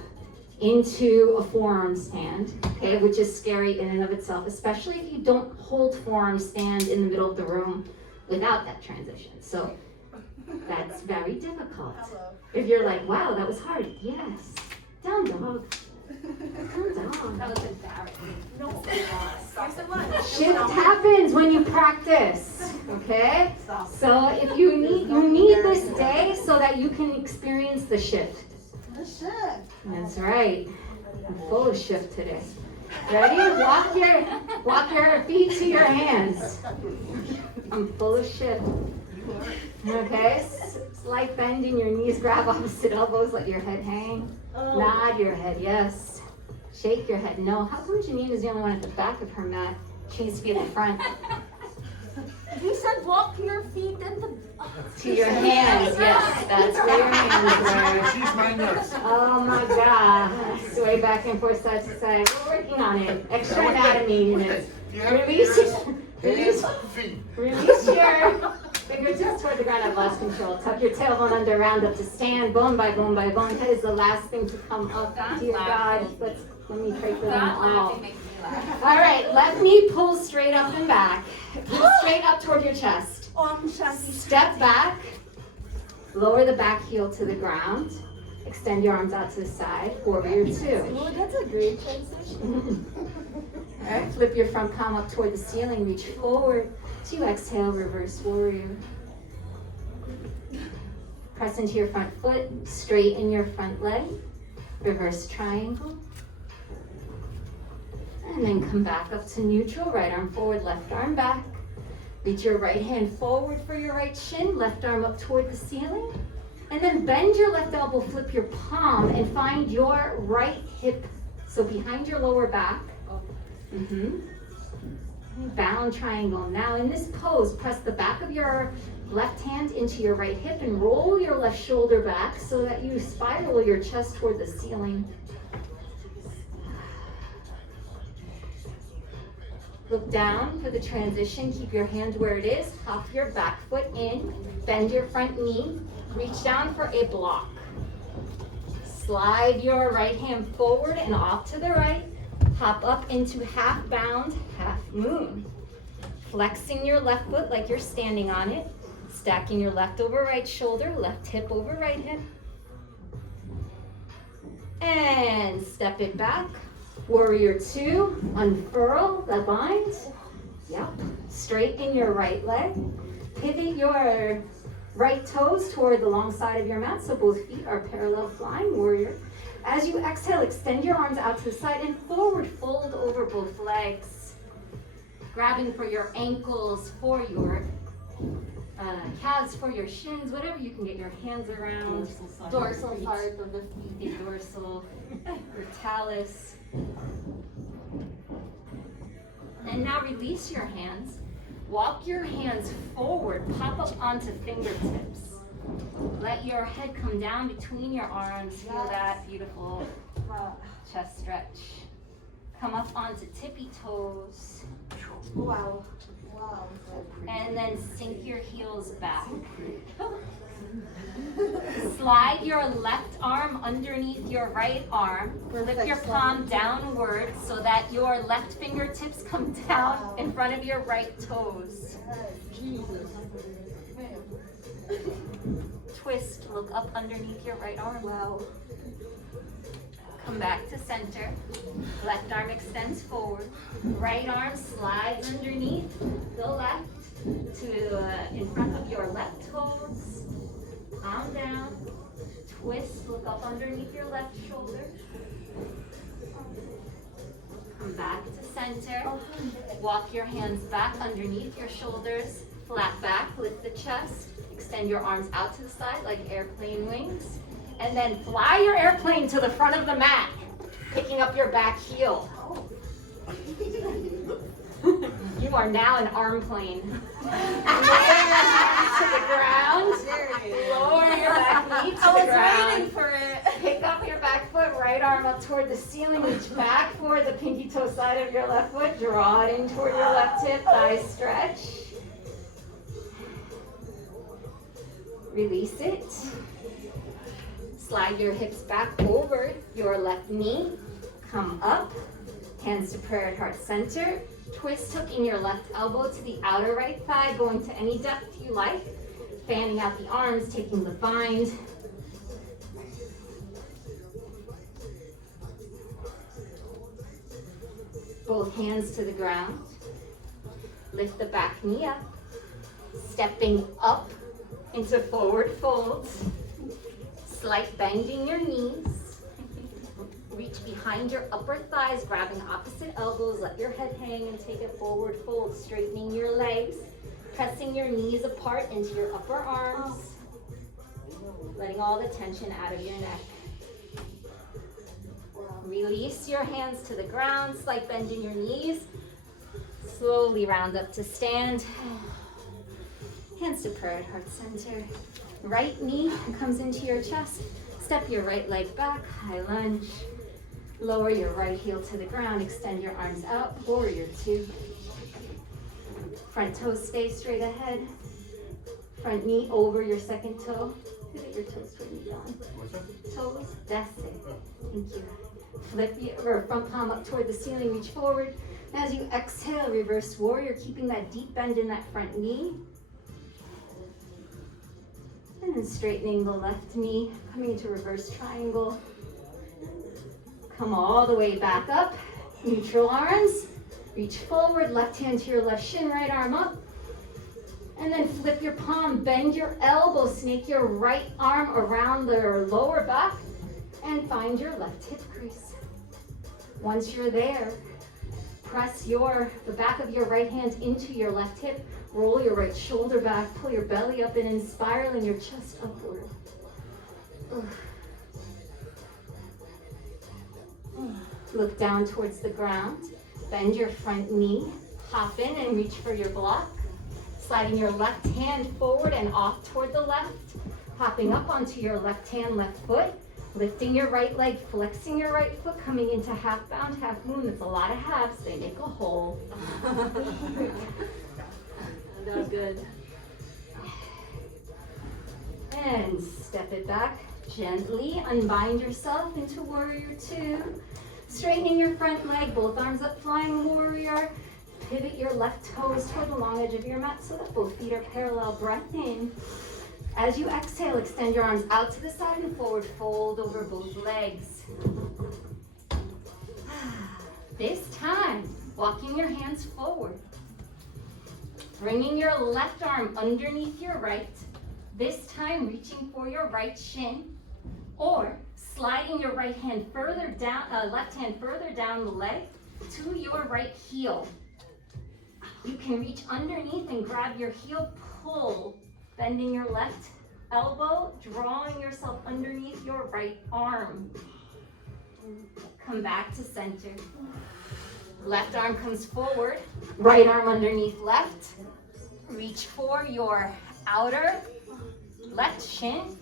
into a forearm stand, okay, which is scary in and of itself, especially if you don't hold forearm stand in the middle of the room without that transition. So that's very difficult. If you're like, wow, that was hard. Yes. Down dog. Down dog. That was embarrassing. Shift happens when you practice, okay? So if you need this day so that you can experience the shift. That's right. I'm full of shift today. Ready? Walk your feet to your hands. I'm full of shift. Okay? Slight bend in your knees, grab opposite elbows, let your head hang. Nod your head, yes. Shake your head, no. How come Janine is the only one at the back of her mat? She needs to be at the front. You said walk your feet and the. To your hands, yes. That's where your hands were. She's my nurse. Oh my God. Sway back and forth, side to side. We're working on it. Extra anatomy units. You have Release hands, feet. Release your fingertips toward the ground. I've lost control. Tuck your tailbone under, round up to stand, bone by bone by bone. Head is the last thing to come up. Dear God, let me pray for them all. All right, left knee pull straight up and back. Pull straight up toward your chest. Step back. Lower the back heel to the ground. Extend your arms out to the side. Warrior 2. Oh, that's a great transition. All right, flip your front palm up toward the ceiling. Reach forward. To exhale, reverse warrior. Press into your front foot. Straighten your front leg. Reverse triangle. And then come back up to neutral. Right arm forward, left arm back. Reach your right hand forward for your right shin. Left arm up toward the ceiling. And then bend your left elbow, flip your palm, and find your right hip. So behind your lower back. Bound triangle. Now in this pose, press the back of your left hand into your right hip and roll your left shoulder back so that you spiral your chest toward the ceiling. Look down for the transition. Keep your hand where it is. Hop your back foot in. Bend your front knee. Reach down for a block. Slide your right hand forward and off to the right. Hop up into half bound, half moon. Flexing your left foot like you're standing on it. Stacking your left over right shoulder, left hip over right hip. And step it back. Warrior 2, unfurl the bind. Yep. Straighten your right leg. Pivot your right toes toward the long side of your mat so both feet are parallel flying. Warrior. As you exhale, extend your arms out to the side and forward fold over both legs. Grabbing for your ankles, for your calves, for your shins, whatever you can get your hands around. Dorsal part of the feet, the dorsal, your talus. And now release your hands. Walk your hands forward, pop up onto fingertips. Let your head come down between your arms. Feel that beautiful chest stretch. Come up onto tippy toes. Wow. And then sink your heels back. Slide your left arm underneath your right arm. Lift your palm downward so that your left fingertips come down in front of your right toes. Twist, look up underneath your right arm. Wow. Come back to center. Left arm extends forward. Right arm slides underneath the left to in front of your left toes. Palm down. Twist, look up underneath your left shoulder. Come back to center. Walk your hands back underneath your shoulders. Flat back, lift the chest. Extend your arms out to the side like airplane wings. And then fly your airplane to the front of the mat, picking up your back heel. You are now an arm plane. To the ground. Lower your back knee to the ground. Waiting for it. Pick up your back foot, right arm up toward the ceiling, reach back for the pinky toe side of your left foot, draw it in toward your left hip, thigh stretch. Release it. Slide your hips back over your left knee. Come up. Hands to prayer at heart center. Twist, hooking your left elbow to the outer right thigh, going to any depth you like. Fanning out the arms, taking the bind. Both hands to the ground. Lift the back knee up. Stepping up into forward folds. Slight bending your knees. Reach behind your upper thighs, grabbing opposite elbows. Let your head hang and take a forward fold, straightening your legs. Pressing your knees apart into your upper arms. Letting all the tension out of your neck. Release your hands to the ground, slight bend in your knees. Slowly round up to stand. Hands to prayer at heart center. Right knee comes into your chest. Step your right leg back, high lunge. Lower your right heel to the ground. Extend your arms out, warrior two. Front toes stay straight ahead. Front knee over your second toe. Pivot your toes toward me, John. Toes, that's it. Thank you. Flip your front palm up toward the ceiling, reach forward. As you exhale, reverse warrior, keeping that deep bend in that front knee. And then straightening the left knee, coming into reverse triangle. Come all the way back up. Neutral arms. Reach forward, left hand to your left shin, right arm up. And then flip your palm, bend your elbow, snake your right arm around the lower back, and find your left hip crease. Once you're there, press the back of your right hand into your left hip. Roll your right shoulder back, pull your belly up and spiraling your chest upward. Look down towards the ground. Bend your front knee. Hop in and reach for your block. Sliding your left hand forward and off toward the left. Hopping up onto your left hand, left foot. Lifting your right leg, flexing your right foot, coming into half bound, half moon. It's a lot of halves. They make a whole. That was good. And step it back gently. Unbind yourself into warrior two. Straightening your front leg, both arms up, flying warrior. Pivot your left toes toward the long edge of your mat so that both feet are parallel. Breath in. As you exhale, extend your arms out to the side and forward fold over both legs. This time, walking your hands forward. Bringing your left arm underneath your right. This time, reaching for your right shin. Or sliding your right hand further down, left hand further down the leg to your right heel. You can reach underneath and grab your heel, pull, bending your left elbow, drawing yourself underneath your right arm. Come back to center. Left arm comes forward, right arm underneath left. Reach for your outer left shin.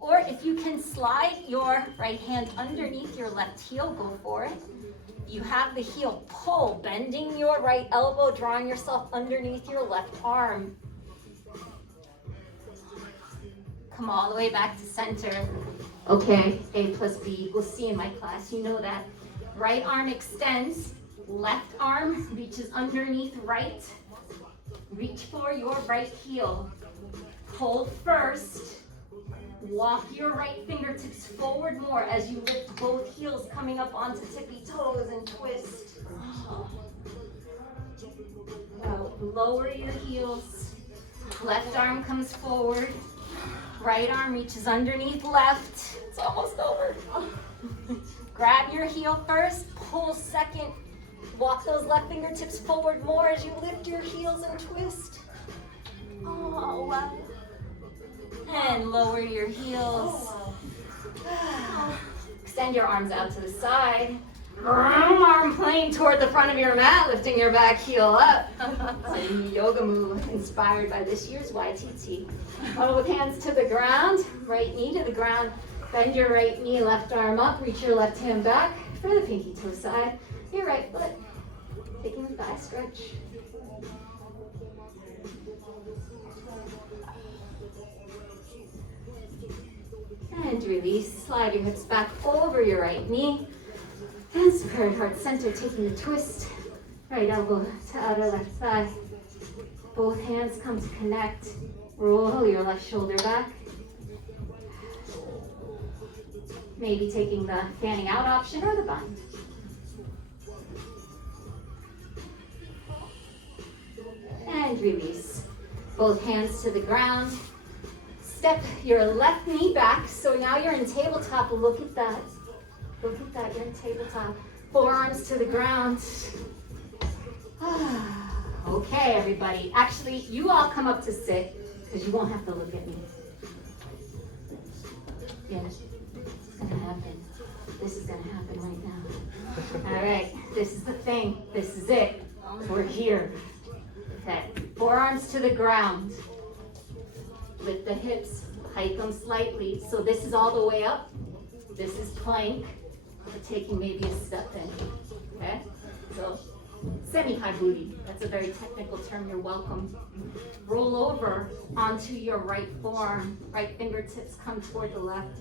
Or if you can slide your right hand underneath your left heel, go for it. you have the heel pull, bending your right elbow, drawing yourself underneath your left arm. Come all the way back to center. Okay, A plus B equals C in my class, you know that. Right arm extends, left arm reaches underneath right. Reach for your right heel. Hold first. Walk your right fingertips forward more as you lift both heels, coming up onto tippy toes and twist. Lower your heels. Left arm comes forward. Right arm reaches underneath left. It's almost over. Grab your heel first, pull second. Walk those left fingertips forward more as you lift your heels and twist. Oh, wow. And lower your heels. Extend your arms out to the side. Arm plane toward the front of your mat, lifting your back heel up. It's a yoga move inspired by this year's YTT. Both hands to the ground, right knee to the ground. Bend your right knee, left arm up. Reach your left hand back for the pinky toe side. Your right foot, taking the thigh stretch. And release, slide your hips back over your right knee. Hands very heart center, taking the twist. Right elbow to outer left thigh. Both hands come to connect. Roll your left shoulder back. Maybe taking the fanning out option or the bind. And release. Both hands to the ground. Step your left knee back. So now you're in tabletop. Look at that. Look at that. You're in tabletop. Forearms to the ground. Okay, everybody. Actually, you all come up to sit because you won't have to look at me. Yeah, it's going to happen. This is going to happen right now. All right. This is the thing. This is it. We're here. Okay. Forearms to the ground. Lift the hips, hike them slightly. So this is all the way up. This is plank. We're taking maybe a step in. Okay? So semi-high booty. That's a very technical term. You're welcome. Roll over onto your right forearm. Right fingertips come toward the left.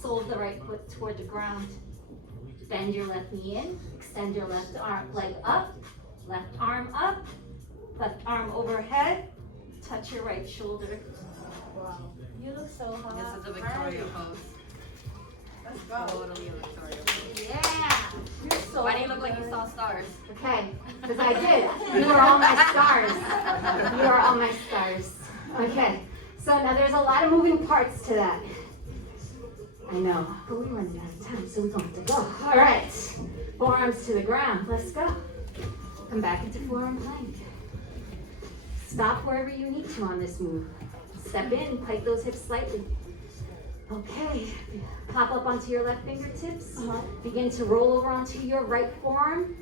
Sole of the right foot toward the ground. Bend your left knee in. Extend your left arm, leg up. Left arm up. Left arm overhead. Touch your right shoulder. Wow. You look so hot. This is a Victoria pose. Let's go. Totally a Victoria pose. Yeah. You're so Why do you look like you saw stars? Okay, because I did. You are all my stars. You are all my stars. Okay, so now there's a lot of moving parts to that. I know, but we're running out of time, so we don't have to go. All right, forearms to the ground. Let's go. Come back into forearm plank. Stop wherever you need to on this move. Step in, pike those hips slightly. Okay, pop up onto your left fingertips. Begin to roll over onto your right forearm.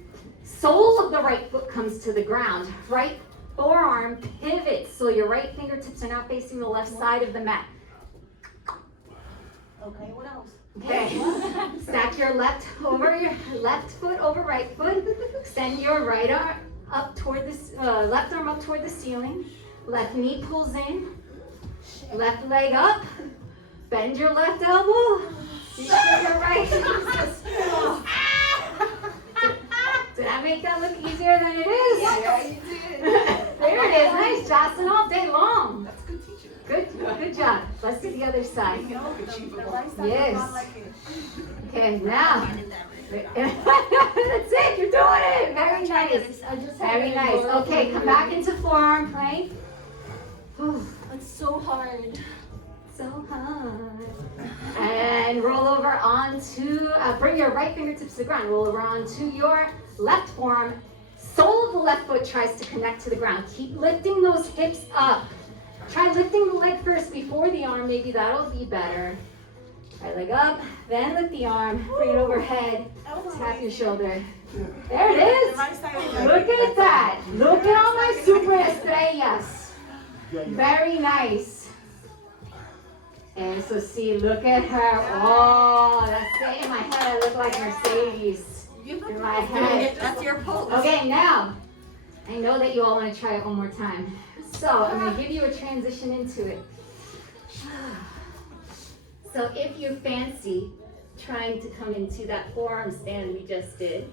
Sole of the right foot comes to the ground. Right forearm pivots, so your right fingertips are now facing the left side of the mat. Okay, what else? Okay, stack your left foot over right foot. Extend your right arm up toward this, left arm up toward the ceiling. Left knee pulls in. Left leg up. Bend your left elbow. Reach for your right. Did I make that look easier than it is? Yeah, you did. There it is. Nice. Jocelyn all day long. That's good teaching. Good job. Let's do the other side. The right side Yes. is not like it. Okay, now. That's it. You're doing it. Very nice. Very nice. Okay, come back into forearm plank. It's so hard. So hard. And roll over onto, bring your right fingertips to the ground. Roll over onto your left forearm. Sole of the left foot tries to connect to the ground. Keep lifting those hips up. Try lifting the leg first before the arm. Maybe that'll be better. Right leg up, then lift the arm. Bring it overhead. Tap your shoulder. There it is. Look at that. Look at all my super estrellas. Very nice. And so see, look at her. Oh, that's it. In my head, I look like Mercedes. in my head. That's your pose. Okay, now, I know that you all want to try it one more time. So I'm going to give you a transition into it. So if you fancy trying to come into that forearm stand we just did,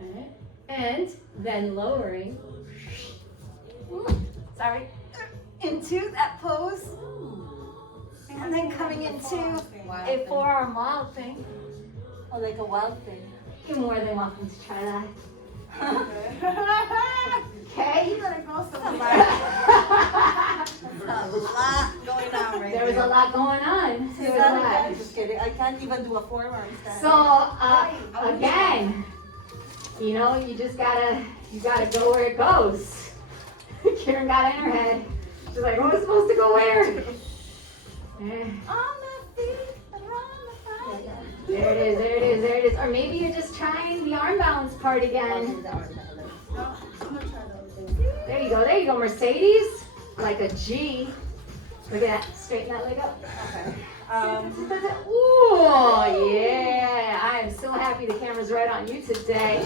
alright, and then lowering, Sorry. Into that pose. And then coming into a forearm wild thing. Or like a wild thing. you're more than welcome to try that. You Okay? better go somewhere. There's a lot going on right There was a lot going on. There was a lot. Just kidding. I can't even do a forearm stand. So, again, you know, you gotta go where it goes. Karen got in her head. She's like, oh, it's supposed to go where? Eh, On the feet, around the fire. there it is. Or maybe you're just trying the arm balance part again. There you go, Mercedes. Like a G. Look at that, straighten that leg up. Ooh, yeah. I am so happy the camera's right on you today.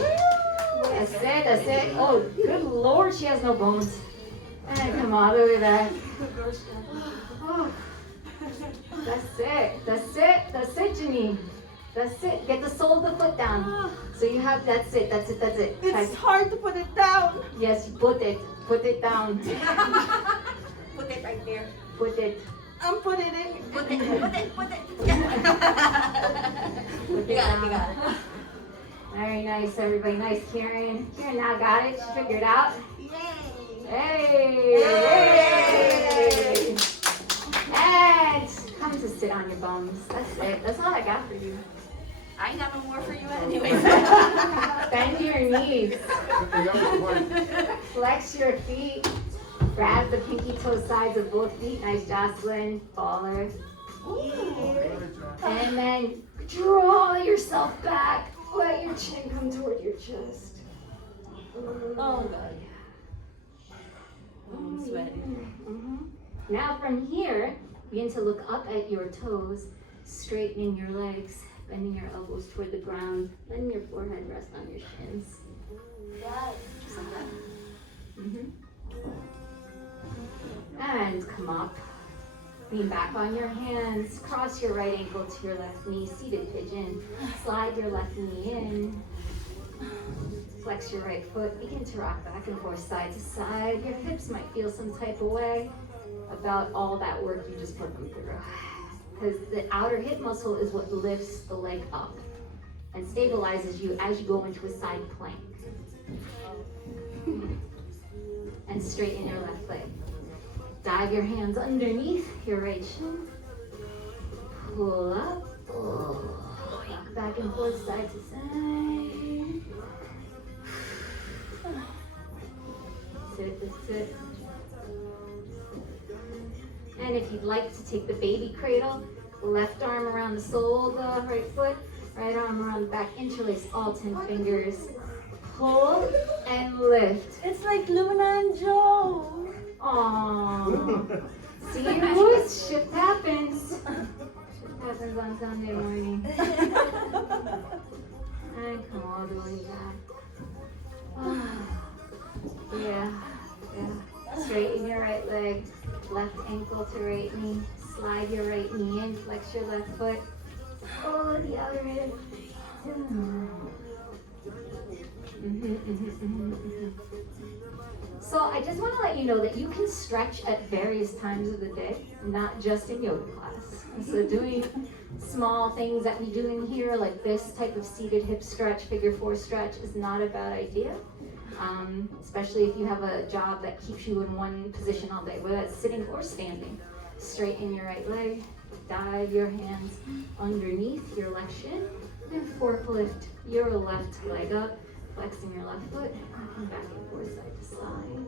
That's it. Oh, good Lord, she has no bones. And come on, look at that. Oh, that's it, Janine. That's it. Get the sole of the foot down. So you have, that's it. It's hard to put it down. Yes, put it down. Put it right there. Put it. I'm putting it. Put it. Put it down. You got it. Very nice, everybody. Nice, Karen. Karen now got it. She figured it out. Hey! And come to sit on your bums. That's it. That's all I got for you. I ain't got no more for you anyway. Bend your knees. Flex your feet. Grab the pinky toe sides of both feet. Nice, Jocelyn. Baller. And then draw yourself back. Let your chin come toward your chest. Oh, God. I'm sweating. Now from here, begin to look up at your toes, straightening your legs, bending your elbows toward the ground, letting your forehead rest on your shins. Just like that. And come up. Lean back on your hands. Cross your right ankle to your left knee. Seated pigeon. Slide your left knee in. Flex your right foot. Begin to rock back and forth side to side. Your hips might feel some type of way about all that work you just put them through. Because the outer hip muscle is what lifts the leg up and stabilizes you as you go into a side plank. And straighten your left leg. Dive your hands underneath your right shin. Pull up. Rock back and forth side to side. Sit. And if you'd like to take the baby cradle, left arm around the sole of the right foot, right arm around the back, interlace all 10 fingers. Pull and lift. It's like Luna and Joe. Aww. See, Moose, shift happens. Shift happens on Sunday morning. And come all the way back. Yeah. Straighten your right leg, left ankle to right knee. Slide your right knee in, flex your left foot. Oh, the other hip. So I just want to let you know that you can stretch at various times of the day, not just in yoga class. So doing small things that we do in here, like this type of seated hip stretch, figure 4 stretch, is not a bad idea. Especially if you have a job that keeps you in one position all day, whether that's sitting or standing. Straighten your right leg, dive your hands underneath your left shin, and fork lift your left leg up, flexing your left foot, rocking back and forth side to side.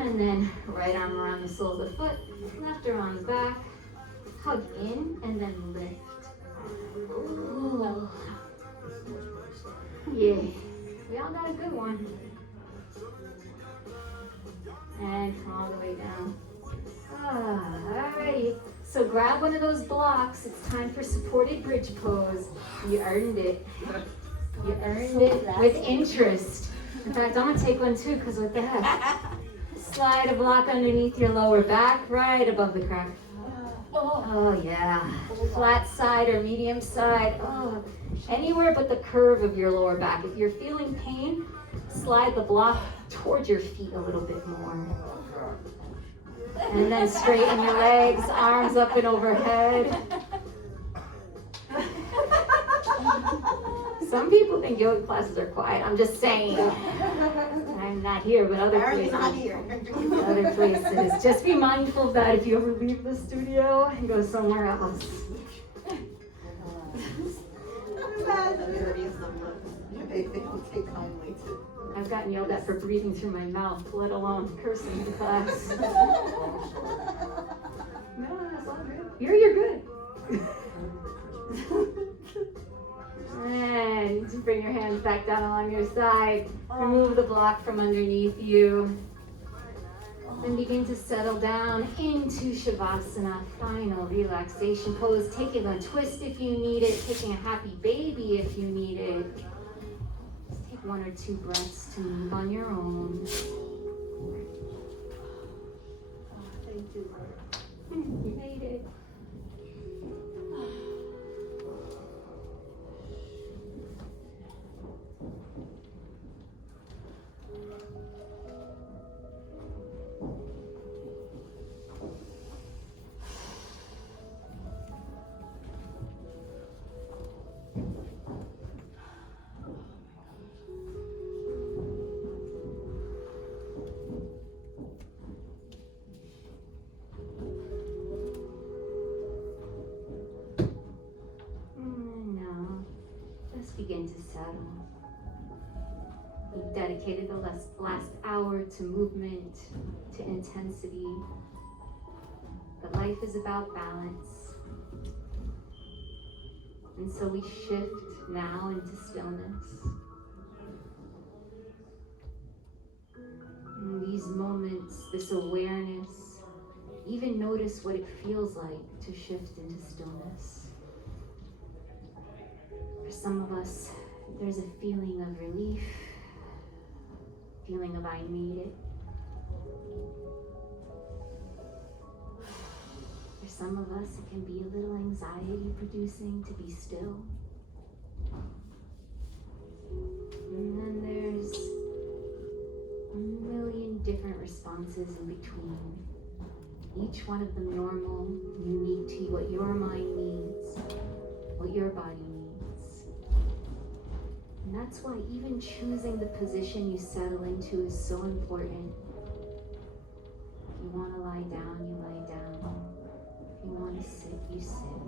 And then right arm around the sole of the foot, left arm on the back, hug in, and then lift. Ooh. Yeah, we all got a good one. And come all the way down. Alrighty. So grab one of those blocks. It's time for supported bridge pose. You earned it. You earned it with interest. In fact, I'm gonna take one too, because what the heck? Slide a block underneath your lower back, right above the crack. Oh yeah. Flat side or medium side. Oh, anywhere but the curve of your lower back. If you're feeling pain, slide the block towards your feet a little bit more. And then straighten your legs, arms up and overhead. Some people think yoga classes are quiet. I'm just saying. I'm not here, but other places. Not here. Other places. Just be mindful of that if you ever leave the studio and go somewhere else. They don't take kindly to. I've gotten yelled at for breathing through my mouth, let alone cursing in class. No, that's all good. You're good. And bring your hands back down along your side. Remove the block from underneath you. Then begin to settle down into Shavasana, final relaxation pose. Taking a twist if you need it, taking a happy baby if you need it. Just take 1 or 2 breaths to move on your own. You made it. Begin to settle. You've dedicated the last hour to movement, to intensity. But life is about balance. And so we shift now into stillness. In these moments, this awareness, even notice what it feels like to shift into stillness. For some of us, there's a feeling of relief, feeling of I need it. For some of us, it can be a little anxiety producing to be still. And then there's a million different responses in between. Each one of them normal, unique to what your mind needs, what your body needs. And that's why even choosing the position you settle into is so important. If you want to lie down, you lie down. If you want to sit, you sit.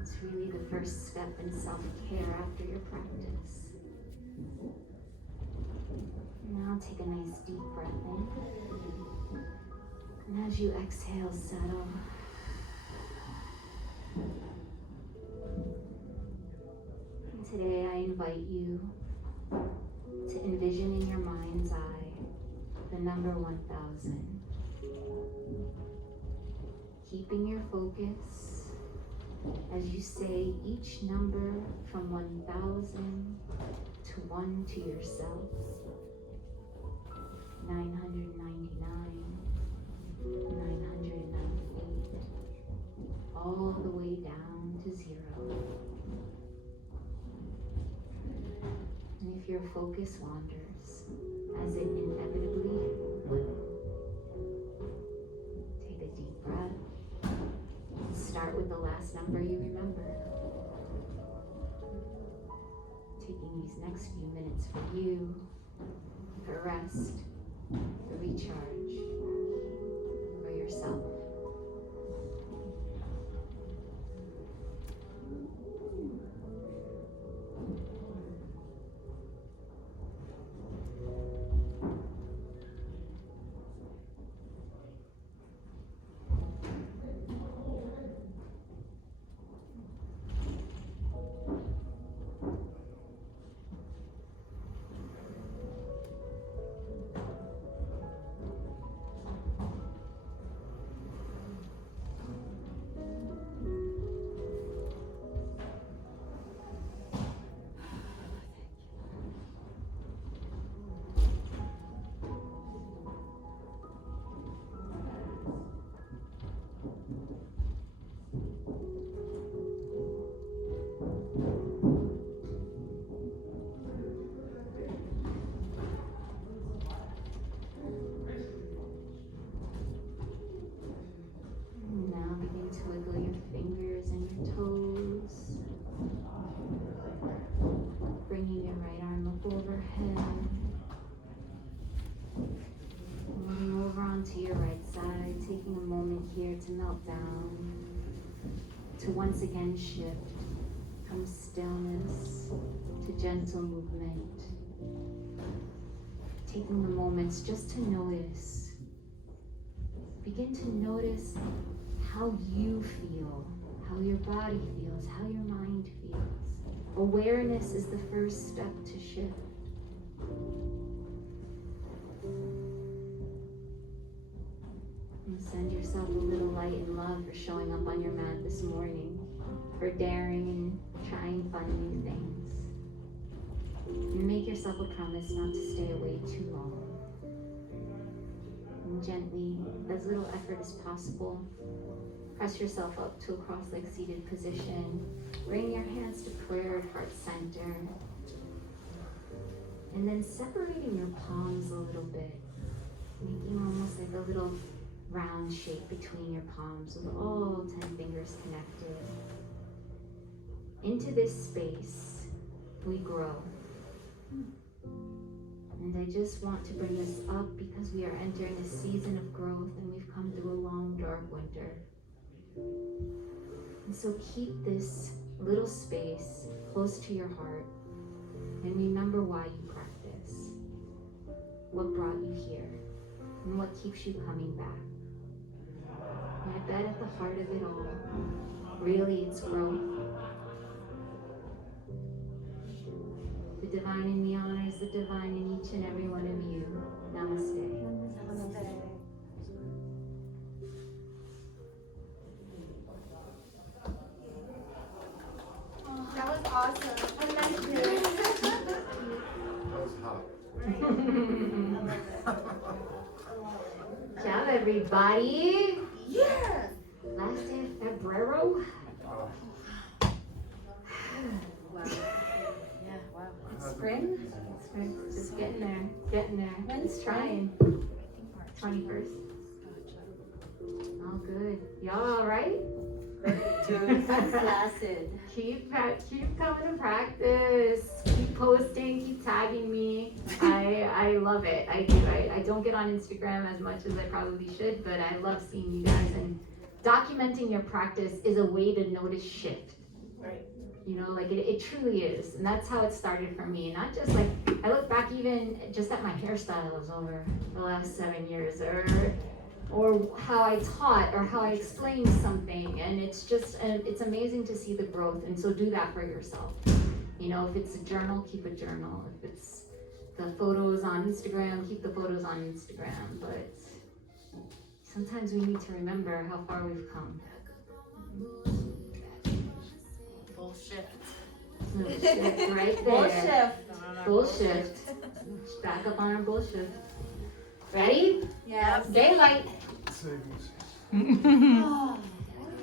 It's really the first step in self-care after your practice. Now take a nice deep breath in. And as you exhale, settle. And today I invite you to envision in your mind's eye the number 1000. Keeping your focus as you say each number from 1000 to 1 to yourself. 999, 998, all the way down to 0. And if your focus wanders, as it inevitably will, take a deep breath. Start with the last number you remember. Taking these next few minutes for you, for rest, for recharge, for yourself. to once again shift from stillness to gentle movement. Taking the moments just to notice. Begin to notice how you feel, how your body feels, how your mind feels. Awareness is the first step to shift. And send yourself a little light and love for showing up on your mat this morning, for daring and trying fun new things. And make yourself a promise not to stay away too long. And gently, as little effort as possible, press yourself up to a cross-legged seated position. Bring your hands to prayer at heart center. And then separating your palms a little bit, making almost like a little round shape between your palms with all 10 fingers connected. Into this space, we grow. And I just want to bring this up because we are entering a season of growth and we've come through a long, dark winter. And so keep this little space close to your heart and remember why you practice, what brought you here, and what keeps you coming back. And I bet at the heart of it all, really it's growth. The divine in me honors the divine in each and every one of you. Namaste. That was awesome. I liked it. That was hot. Ciao, everybody. Yeah. Last day of Febrero. Wow. Yeah, wow. Spring? Just getting there. When's trying. 21st. All good. Y'all all right? Flaccid. Keep coming to practice. Keep posting. Keep tagging me. I love it. I do. I don't get on Instagram as much as I probably should, but I love seeing you guys. And documenting your practice is a way to notice shift. Right. You know, like it truly is. And that's how it started for me. Not just like, I look back even just at my hairstyles over the last 7 years, or how I taught, or how I explained something. And it's just, it's amazing to see the growth. And so do that for yourself. You know, if it's a journal, keep a journal. If it's the photos on Instagram, keep the photos on Instagram. But sometimes we need to remember how far we've come. Bullshit. Bullshit, right there. Bullshit. Bullshit. Back up on our bullshit. Ready? Yes. Daylight. Savings. Oh.